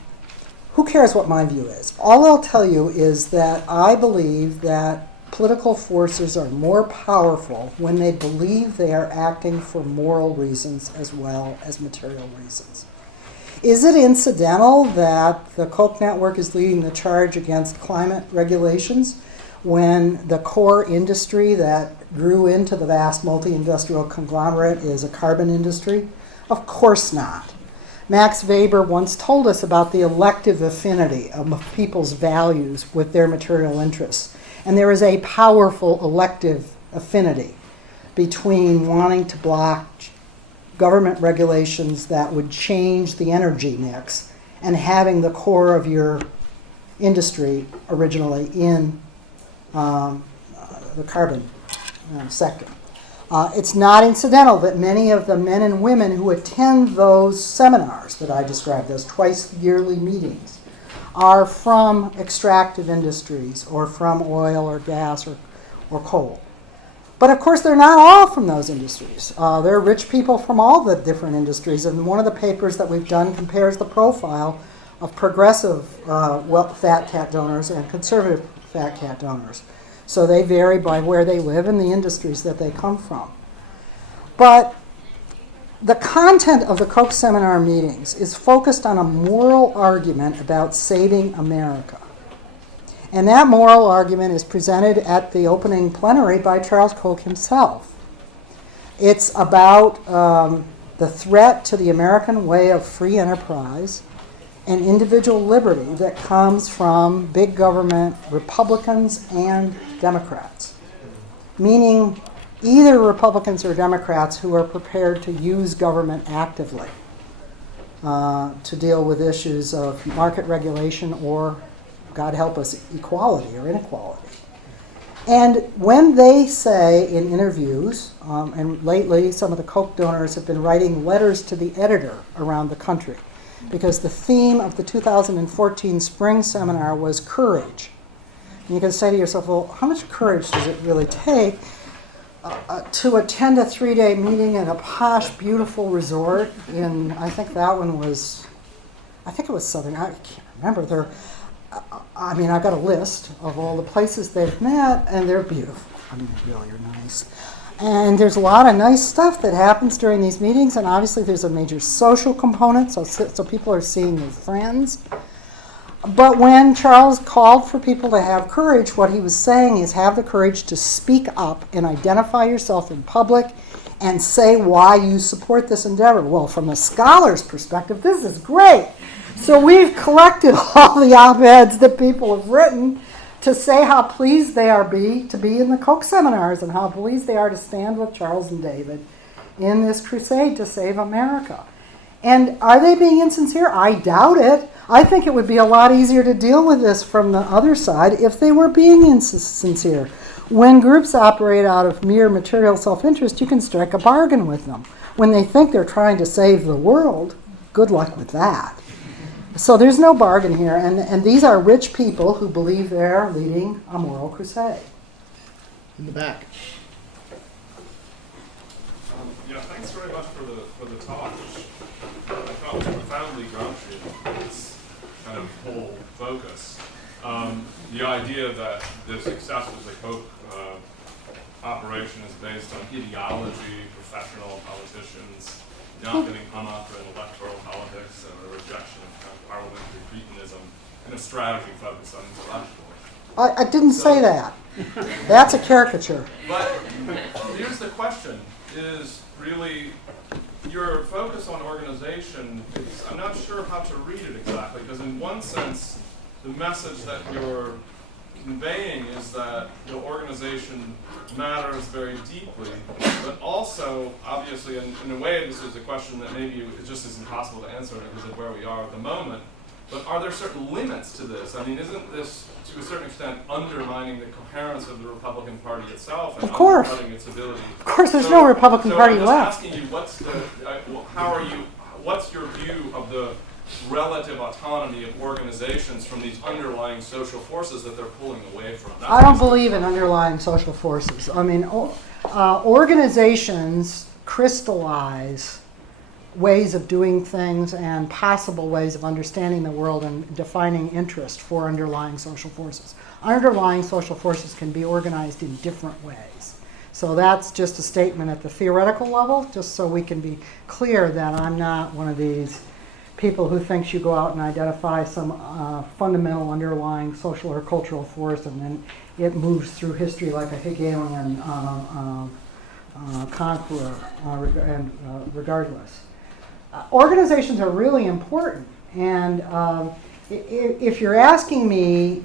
who cares what my view is? All I'll tell you is that I believe that political forces are more powerful when they believe they are acting for moral reasons as well as material reasons. Is it incidental that the Koch Network is leading the charge against climate regulations when the core industry that grew into the vast multi-industrial conglomerate is a carbon industry? Of course not. Max Weber once told us about the elective affinity of people's values with their material interests. And there is a powerful elective affinity between wanting to block government regulations that would change the energy mix and having the core of your industry originally in the carbon sector. It's not incidental that many of the men and women who attend those seminars that I described, those twice yearly meetings, are from extractive industries or from oil or gas or coal. But of course, they're not all from those industries. There are rich people from all the different industries, and one of the papers that we've done compares the profile of progressive fat cat donors and conservative fat cat donors. So they vary by where they live and the industries that they come from. But the content of the Koch seminar meetings is focused on a moral argument about saving America. And that moral argument is presented at the opening plenary by Charles Koch himself. It's about the threat to the American way of free enterprise and individual liberty that comes from big government, Republicans and Democrats. Meaning either Republicans or Democrats who are prepared to use government actively to deal with issues of market regulation or, God help us, equality or inequality. And when they say in interviews, and lately some of the Koch donors have been writing letters to the editor around the country, because the theme of the 2014 spring seminar was courage. And you can say to yourself, well, how much courage does it really take to attend a 3-day meeting at a posh, beautiful resort in, I think that one was, I think it was Southern, I can't remember. I mean, I've got a list of all the places they've met, and they're beautiful. I mean, they really are nice. And there's a lot of nice stuff that happens during these meetings, and obviously there's a major social component, so people are seeing their friends. But when Charles called for people to have courage, what he was saying is have the courage to speak up and identify yourself in public and say why you support this endeavor. Well, from a scholar's perspective, this is great. So we've collected all the op-eds that people have written to say how pleased they are to be in the Koch seminars and how pleased they are to stand with Charles and David in this crusade to save America. And are they being insincere? I doubt it. I think it would be a lot easier to deal with this from the other side if they were being insincere. When groups operate out of mere material self-interest, you can strike a bargain with them. When they think they're trying to save the world, good luck with that. So there's no bargain here, and these are rich people who believe they're leading a moral crusade. In the back. Yeah, thanks very much for the talk, which I thought was profoundly Gramscian, its kind of whole focus. The idea that the success of the Koch operation is based on ideology, professional politicians, not getting hung up in electoral politics and a rejection of kind of parliamentary cretinism, and a strategy focused on intellectuals. I didn't say that. That's a caricature. But here's the question, is really your focus on organization, I'm not sure how to read it exactly, because in one sense, the message that you're conveying is that the organization matters very deeply, but also, obviously, in a way, this is a question that maybe it just is impossible to answer because of where we are at the moment, but are there certain limits to this? I mean, isn't this, to a certain extent, undermining the coherence of the Republican Party itself and undercutting its ability? Of course, there's no Republican Party left. I'm just asking you, what's your view of the relative autonomy of organizations from these underlying social forces that they're pulling away from? I don't believe in underlying social forces. I mean, organizations crystallize ways of doing things and possible ways of understanding the world and defining interest for underlying social forces. Underlying social forces can be organized in different ways. So that's just a statement at the theoretical level, just so we can be clear that I'm not one of these people who thinks you go out and identify some fundamental underlying social or cultural force and then it moves through history like a Hegelian conqueror regardless. Organizations are really important, and if you're asking me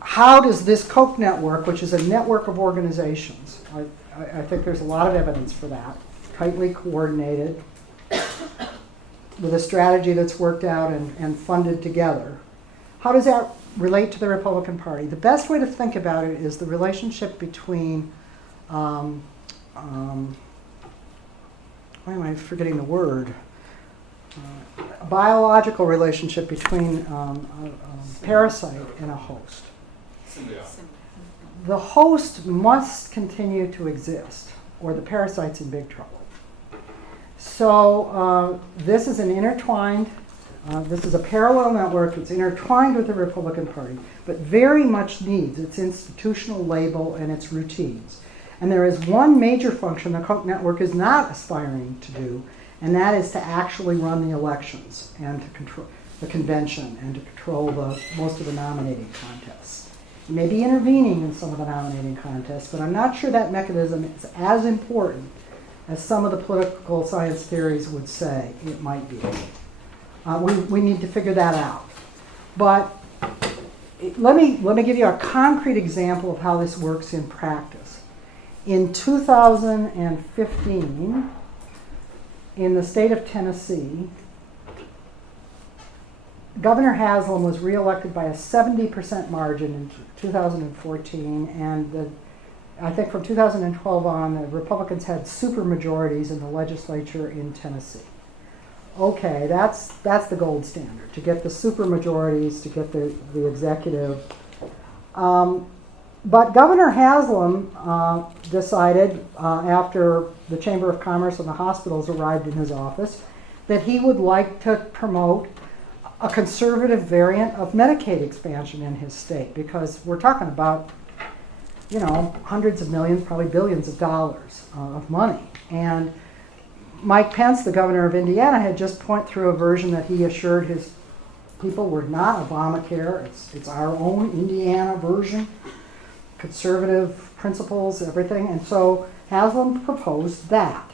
how does this Koch network, which is a network of organizations, I think there's a lot of evidence for that. Tightly coordinated with a strategy that's worked out and funded together. How does that relate to the Republican Party? The best way to think about it is the relationship between, why am I forgetting the word? A biological relationship between a parasite and a host. The host must continue to exist, or the parasite's in big trouble. So this is an intertwined, this is a parallel network that's intertwined with the Republican Party, but very much needs its institutional label and its routines. And there is one major function the Koch Network is not aspiring to do, and that is to actually run the elections and to control the convention and to control most of the nominating contests. It may be intervening in some of the nominating contests, but I'm not sure that mechanism is as important as some of the political science theories would say it might be. We need to figure that out. But let me give you a concrete example of how this works in practice. In 2015, in the state of Tennessee, Governor Haslam was reelected by a 70% margin in 2014, and I think from 2012 on, the Republicans had supermajorities in the legislature in Tennessee. Okay, that's the gold standard, to get the supermajorities, to get the executive. But Governor Haslam decided, after the Chamber of Commerce and the hospitals arrived in his office, that he would like to promote a conservative variant of Medicaid expansion in his state, because we're talking about, hundreds of millions, probably billions of dollars of money. And Mike Pence, the governor of Indiana, had just went through a version that he assured his people were not Obamacare. It's our own Indiana version, conservative principles, everything. And so Haslam proposed that.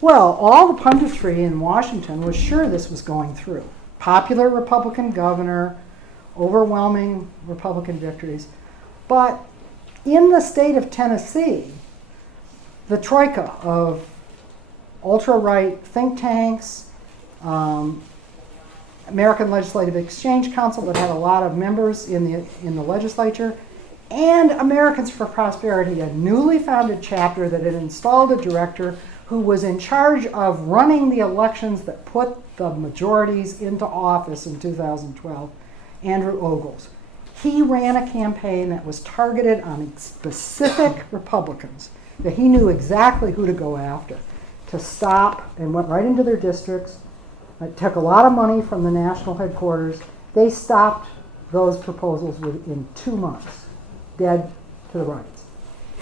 Well, all the punditry in Washington was sure this was going through. Popular Republican governor, overwhelming Republican victories. But in the state of Tennessee, the troika of ultra-right think tanks, American Legislative Exchange Council that had a lot of members in the legislature, and Americans for Prosperity, a newly founded chapter that had installed a director who was in charge of running the elections that put the majorities into office in 2012, Andrew Ogles. He ran a campaign that was targeted on specific Republicans, that he knew exactly who to go after, to stop, and went right into their districts. It took a lot of money from the national headquarters. They stopped those proposals within 2 months, dead to the rights.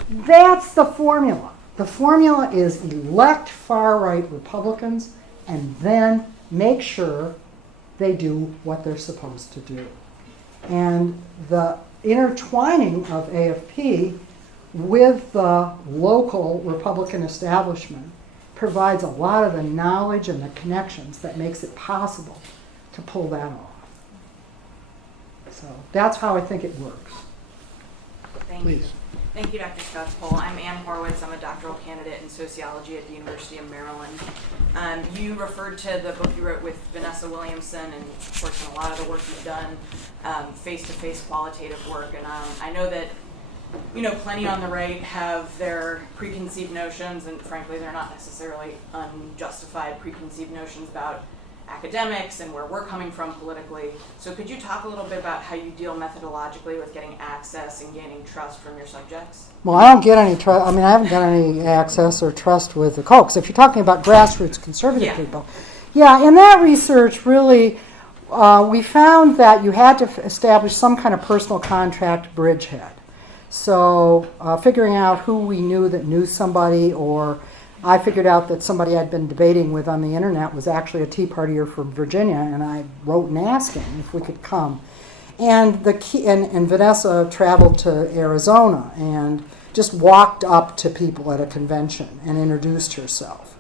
That's the formula. The formula is elect far-right Republicans and then make sure they do what they're supposed to do. And the intertwining of AFP with the local Republican establishment provides a lot of the knowledge and the connections that makes it possible to pull that off. So that's how I think it works. Thank Please. you. Thank you, Dr. Skocpol. I'm Ann Horowitz. I'm a doctoral candidate in sociology at the University of Maryland. You referred to the book you wrote with Vanessa Williamson, and of course in a lot of the work you've done, face-to-face qualitative work. And I know that plenty on the right have their preconceived notions, and frankly they're not necessarily unjustified preconceived notions about academics and where we're coming from politically. So could you talk a little bit about how you deal methodologically with getting access and gaining trust from your subjects? Well, I don't get any trust. I mean, I haven't got any access or trust with the Kochs. If you're talking about grassroots conservative people. Yeah, in that research, really, we found that you had to establish some kind of personal contract bridgehead. So figuring out who we knew that knew somebody, or I figured out that somebody I'd been debating with on the internet was actually a Tea Partier from Virginia, and I wrote and asked him if we could come. And and Vanessa traveled to Arizona and just walked up to people at a convention and introduced herself.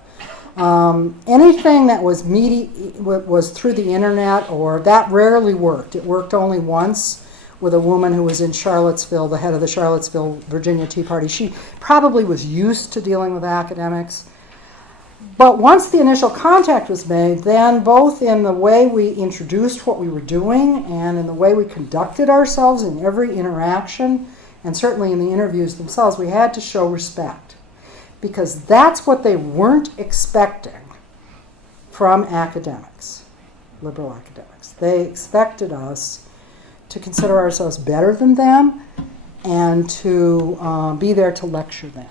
Anything that was was through the internet, or that rarely worked. It worked only once with a woman who was in Charlottesville, the head of the Charlottesville, Virginia Tea Party. She probably was used to dealing with academics. But once the initial contact was made, then both in the way we introduced what we were doing and in the way we conducted ourselves in every interaction, and certainly in the interviews themselves, we had to show respect. Because that's what they weren't expecting from academics, liberal academics. They expected us to consider ourselves better than them and to be there to lecture them.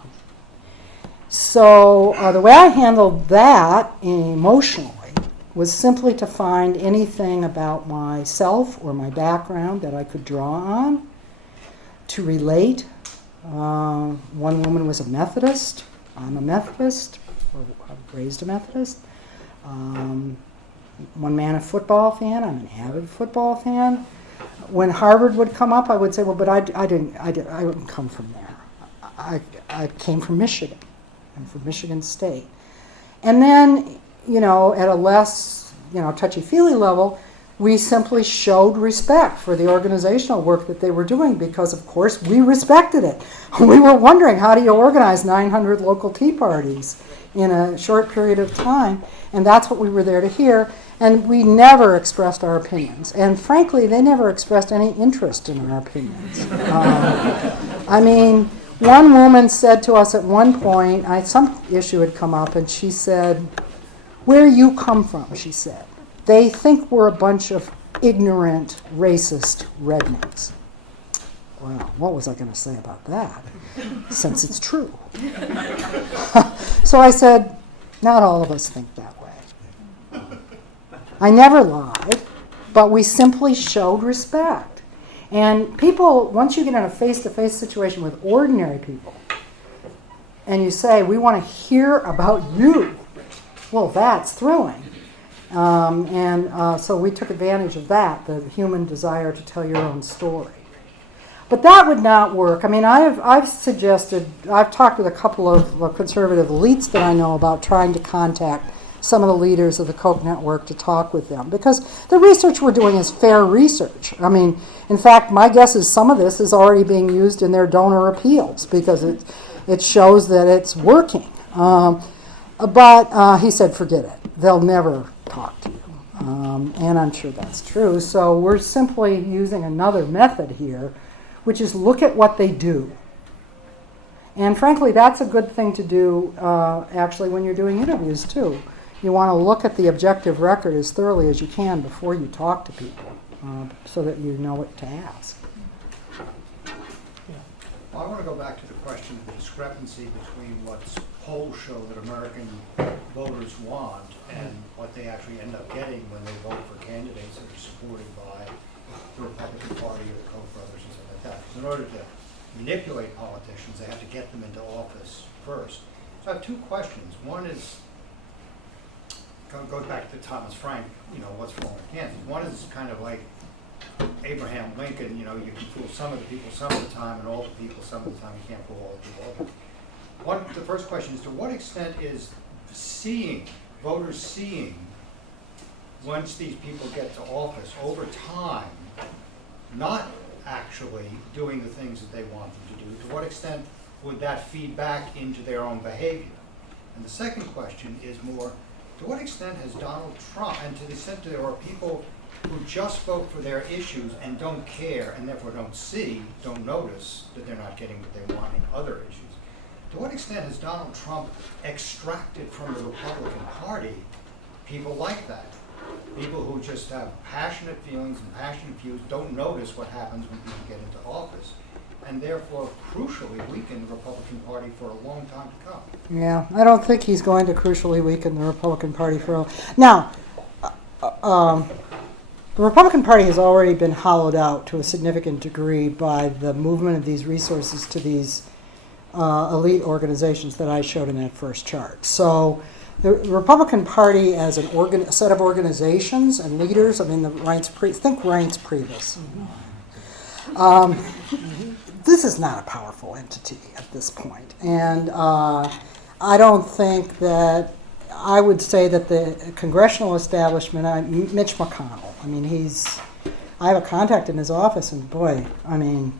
So the way I handled that emotionally was simply to find anything about myself or my background that I could draw on, to relate. One woman was a Methodist. I'm a Methodist, or I was raised a Methodist. One man a football fan. I'm an avid football fan. When Harvard would come up, I would say, well, but I didn't come from there. I came from Michigan. I'm from Michigan State. And then, at a less, touchy-feely level, we simply showed respect for the organizational work that they were doing because, of course, we respected it. We were wondering, how do you organize 900 local tea parties in a short period of time? And that's what we were there to hear. And we never expressed our opinions. And frankly, they never expressed any interest in our opinions. One woman said to us at one point, some issue had come up, and she said, "Where you come from," she said, "they think we're a bunch of ignorant, racist rednecks." Well, what was I going to say about that, since it's true? So I said, not all of us think that way. I never lied, but we simply showed respect. And people, once you get in a face-to-face situation with ordinary people, and you say, we want to hear about you, well, that's thrilling. So we took advantage of that, the human desire to tell your own story. But that would not work. I've talked with a couple of conservative elites that I know about trying to contact some of the leaders of the Koch Network to talk with them, because the research we're doing is fair research. In fact, my guess is some of this is already being used in their donor appeals because it shows that it's working. But he said, forget it. They'll never talk to you. And I'm sure that's true. So we're simply using another method here, which is look at what they do. And frankly, that's a good thing to do, actually, when you're doing interviews, too. You want to look at the objective record as thoroughly as you can before you talk to people, so that you know what to ask. Well, I want to go back to the question of the discrepancy between what polls show that American voters want and what they actually end up getting when they vote for candidates that are supported by the Republican Party or the Koch brothers and stuff like that. Because in order to manipulate politicians, they have to get them into office first. So I have two questions. One is, goes back to Thomas Frank, what's wrong with Kansas. One is kind of like Abraham Lincoln, you can fool some of the people some of the time and all the people some of the time. You can't fool all the people. The first question is, to what extent is voters seeing, once these people get to office, over time, not actually doing the things that they want them to do? To what extent would that feed back into their own behavior? And the second question is more, to what extent has Donald Trump, and to the extent that there are people who just vote for their issues and don't care and therefore don't notice that they're not getting what they want in other issues, to what extent has Donald Trump extracted from the Republican Party people like that? People who just have passionate feelings and passionate views, don't notice what happens when people get into office, and therefore crucially weaken the Republican Party for a long time to come. Yeah, I don't think he's going to crucially weaken the Republican Party for a... Now, the Republican Party has already been hollowed out to a significant degree by the movement of these resources to these elite organizations that I showed in that first chart. So the Republican Party as a set of organizations and leaders, think Reince Priebus. This is not a powerful entity at this point. And I don't think that, I would say that the congressional establishment, Mitch McConnell, I have a contact in his office, and boy, I mean,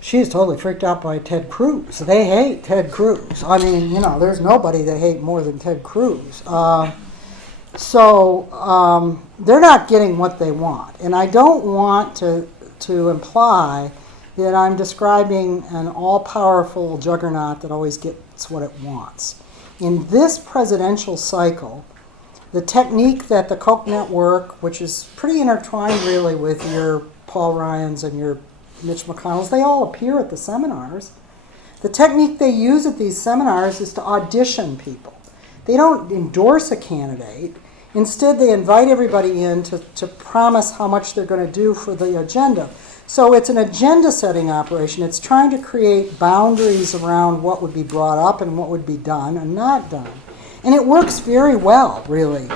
she's totally freaked out by Ted Cruz. They hate Ted Cruz. I mean, you know, there's nobody they hate more than Ted Cruz. So they're not getting what they want. And I don't want to imply that I'm describing an all-powerful juggernaut that always gets what it wants. In this presidential cycle, the technique that the Koch Network, which is pretty intertwined really with your Paul Ryans and your Mitch McConnells, they all appear at the seminars. The technique they use at these seminars is to audition people. They don't endorse a candidate. Instead, they invite everybody in to promise how much they're going to do for the agenda. So it's an agenda-setting operation. It's trying to create boundaries around what would be brought up and what would be done and not done. And it works very well, really,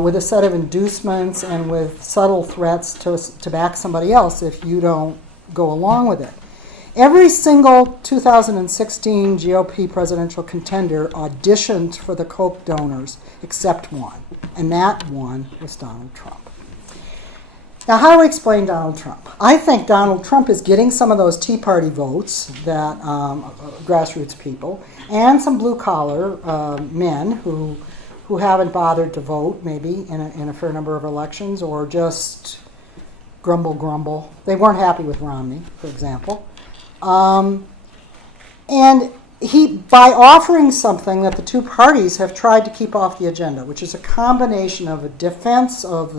with a set of inducements and with subtle threats to back somebody else if you don't go along with it. Every single 2016 GOP presidential contender auditioned for the Koch donors except one, and that one was Donald Trump. Now, how do we explain Donald Trump? I think Donald Trump is getting some of those Tea Party votes, that grassroots people, and some blue-collar men who haven't bothered to vote, maybe, in a fair number of elections, or just grumble. They weren't happy with Romney, for example. And he, by offering something that the two parties have tried to keep off the agenda, which is a combination of a defense of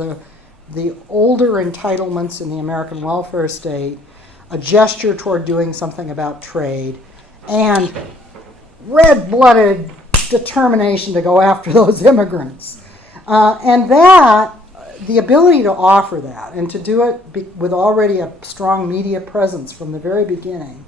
the older entitlements in the American welfare state, a gesture toward doing something about trade, and red-blooded determination to go after those immigrants. And that, the ability to offer that and to do it with already a strong media presence from the very beginning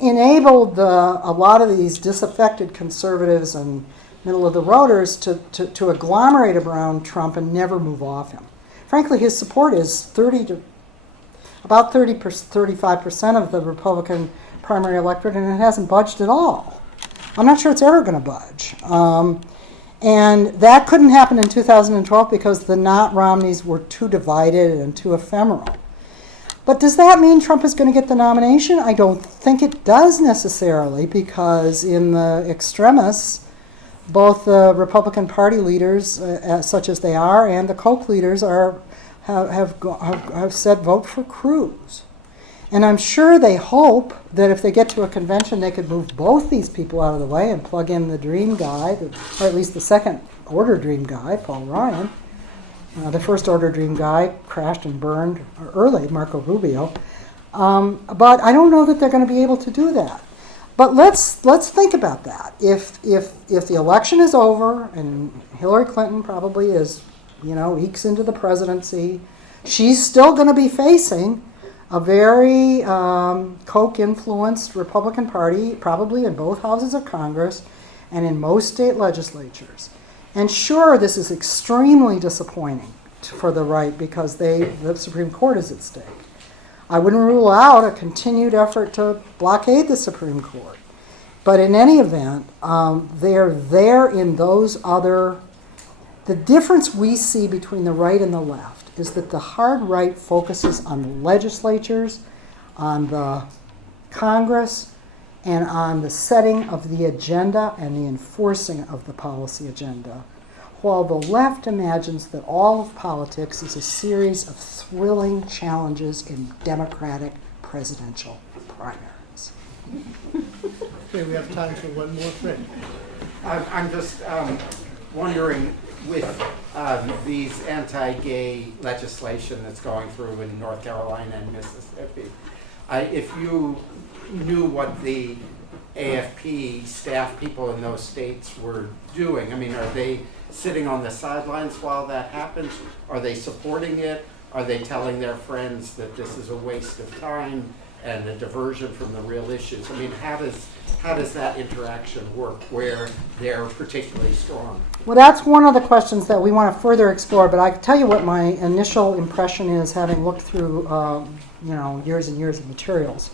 enabled a lot of these disaffected conservatives and middle-of-the-roaders to agglomerate around Trump and never move off him. Frankly, his support is about 35% of the Republican primary electorate, and it hasn't budged at all. I'm not sure it's ever going to budge. And that couldn't happen in 2012 because the not Romneys were too divided and too ephemeral. But does that mean Trump is going to get the nomination? I don't think it does necessarily, because in the extremists, both the Republican Party leaders, such as they are, and the Koch leaders have said vote for Cruz. And I'm sure they hope that if they get to a convention, they could move both these people out of the way and plug in the dream guy, or at least the second-order dream guy, Paul Ryan. The first-order dream guy crashed and burned early, Marco Rubio. But I don't know that they're going to be able to do that. But let's think about that. If the election is over and Hillary Clinton probably ekes into the presidency, she's still going to be facing a very Koch-influenced Republican Party, probably in both houses of Congress and in most state legislatures. And sure, this is extremely disappointing for the right because the Supreme Court is at stake. I wouldn't rule out a continued effort to blockade the Supreme Court. But in any event, they're there in those other... The difference we see between the right and the left is that the hard right focuses on the legislatures, on the Congress, and on the setting of the agenda and the enforcing of the policy agenda, while the left imagines that all of politics is a series of thrilling challenges in democratic presidential primaries. Okay, we have time for one more friend. I'm just wondering, with these anti-gay legislation that's going through in North Carolina and Mississippi, if you knew what the AFP staff people in those states were doing, I mean, are they sitting on the sidelines while that happens? Are they supporting it? Are they telling their friends that this is a waste of time and a diversion from the real issues? I mean, how does that interaction work where they're particularly strong? Well, that's one of the questions that we want to further explore, but I can tell you what my initial impression is, having looked through years and years of materials.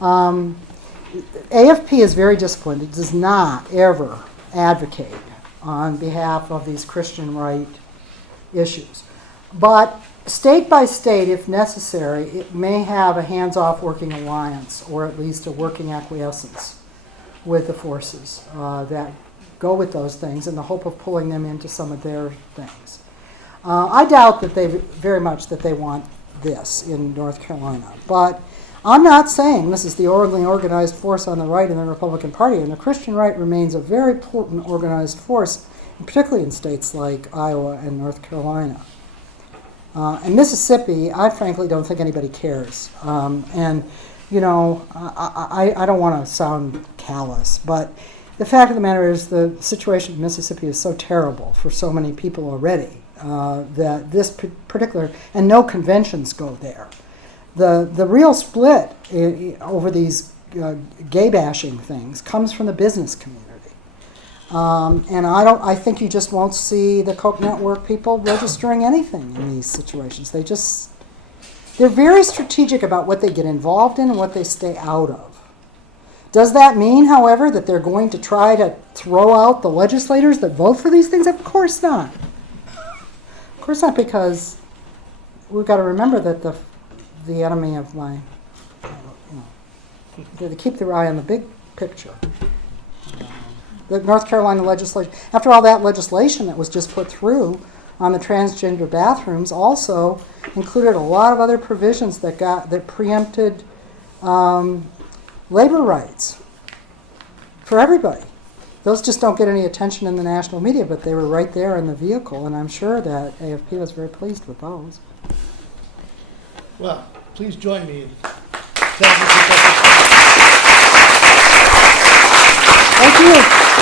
AFP is very disciplined. It does not ever advocate on behalf of these Christian right issues. But state by state, if necessary, it may have a hands-off working alliance, or at least a working acquiescence with the forces that go with those things in the hope of pulling them into some of their things. I doubt that very much that they want this in North Carolina, but I'm not saying this is the only organized force on the right in the Republican Party, and the Christian right remains a very potent organized force, particularly in states like Iowa and North Carolina. And Mississippi, I frankly don't think anybody cares. And, you know, I don't want to sound callous, but the fact of the matter is the situation in Mississippi is so terrible for so many people already that this particular, and no conventions go there. The real split over these gay bashing things comes from the business community. And I think you just won't see the Koch Network people registering anything in these situations. They're very strategic about what they get involved in and what they stay out of. Does that mean, however, that they're going to try to throw out the legislators that vote for these things? Of course not. Of course not, because we've got to remember that the enemy of my, to keep their eye on the big picture. The North Carolina legislation, after all, that legislation that was just put through on the transgender bathrooms also included a lot of other provisions that preempted labor rights for everybody. Those just don't get any attention in the national media, but they were right there in the vehicle, and I'm sure that AFP was very pleased with those. Well, please join me in thanking Professor. Thank you.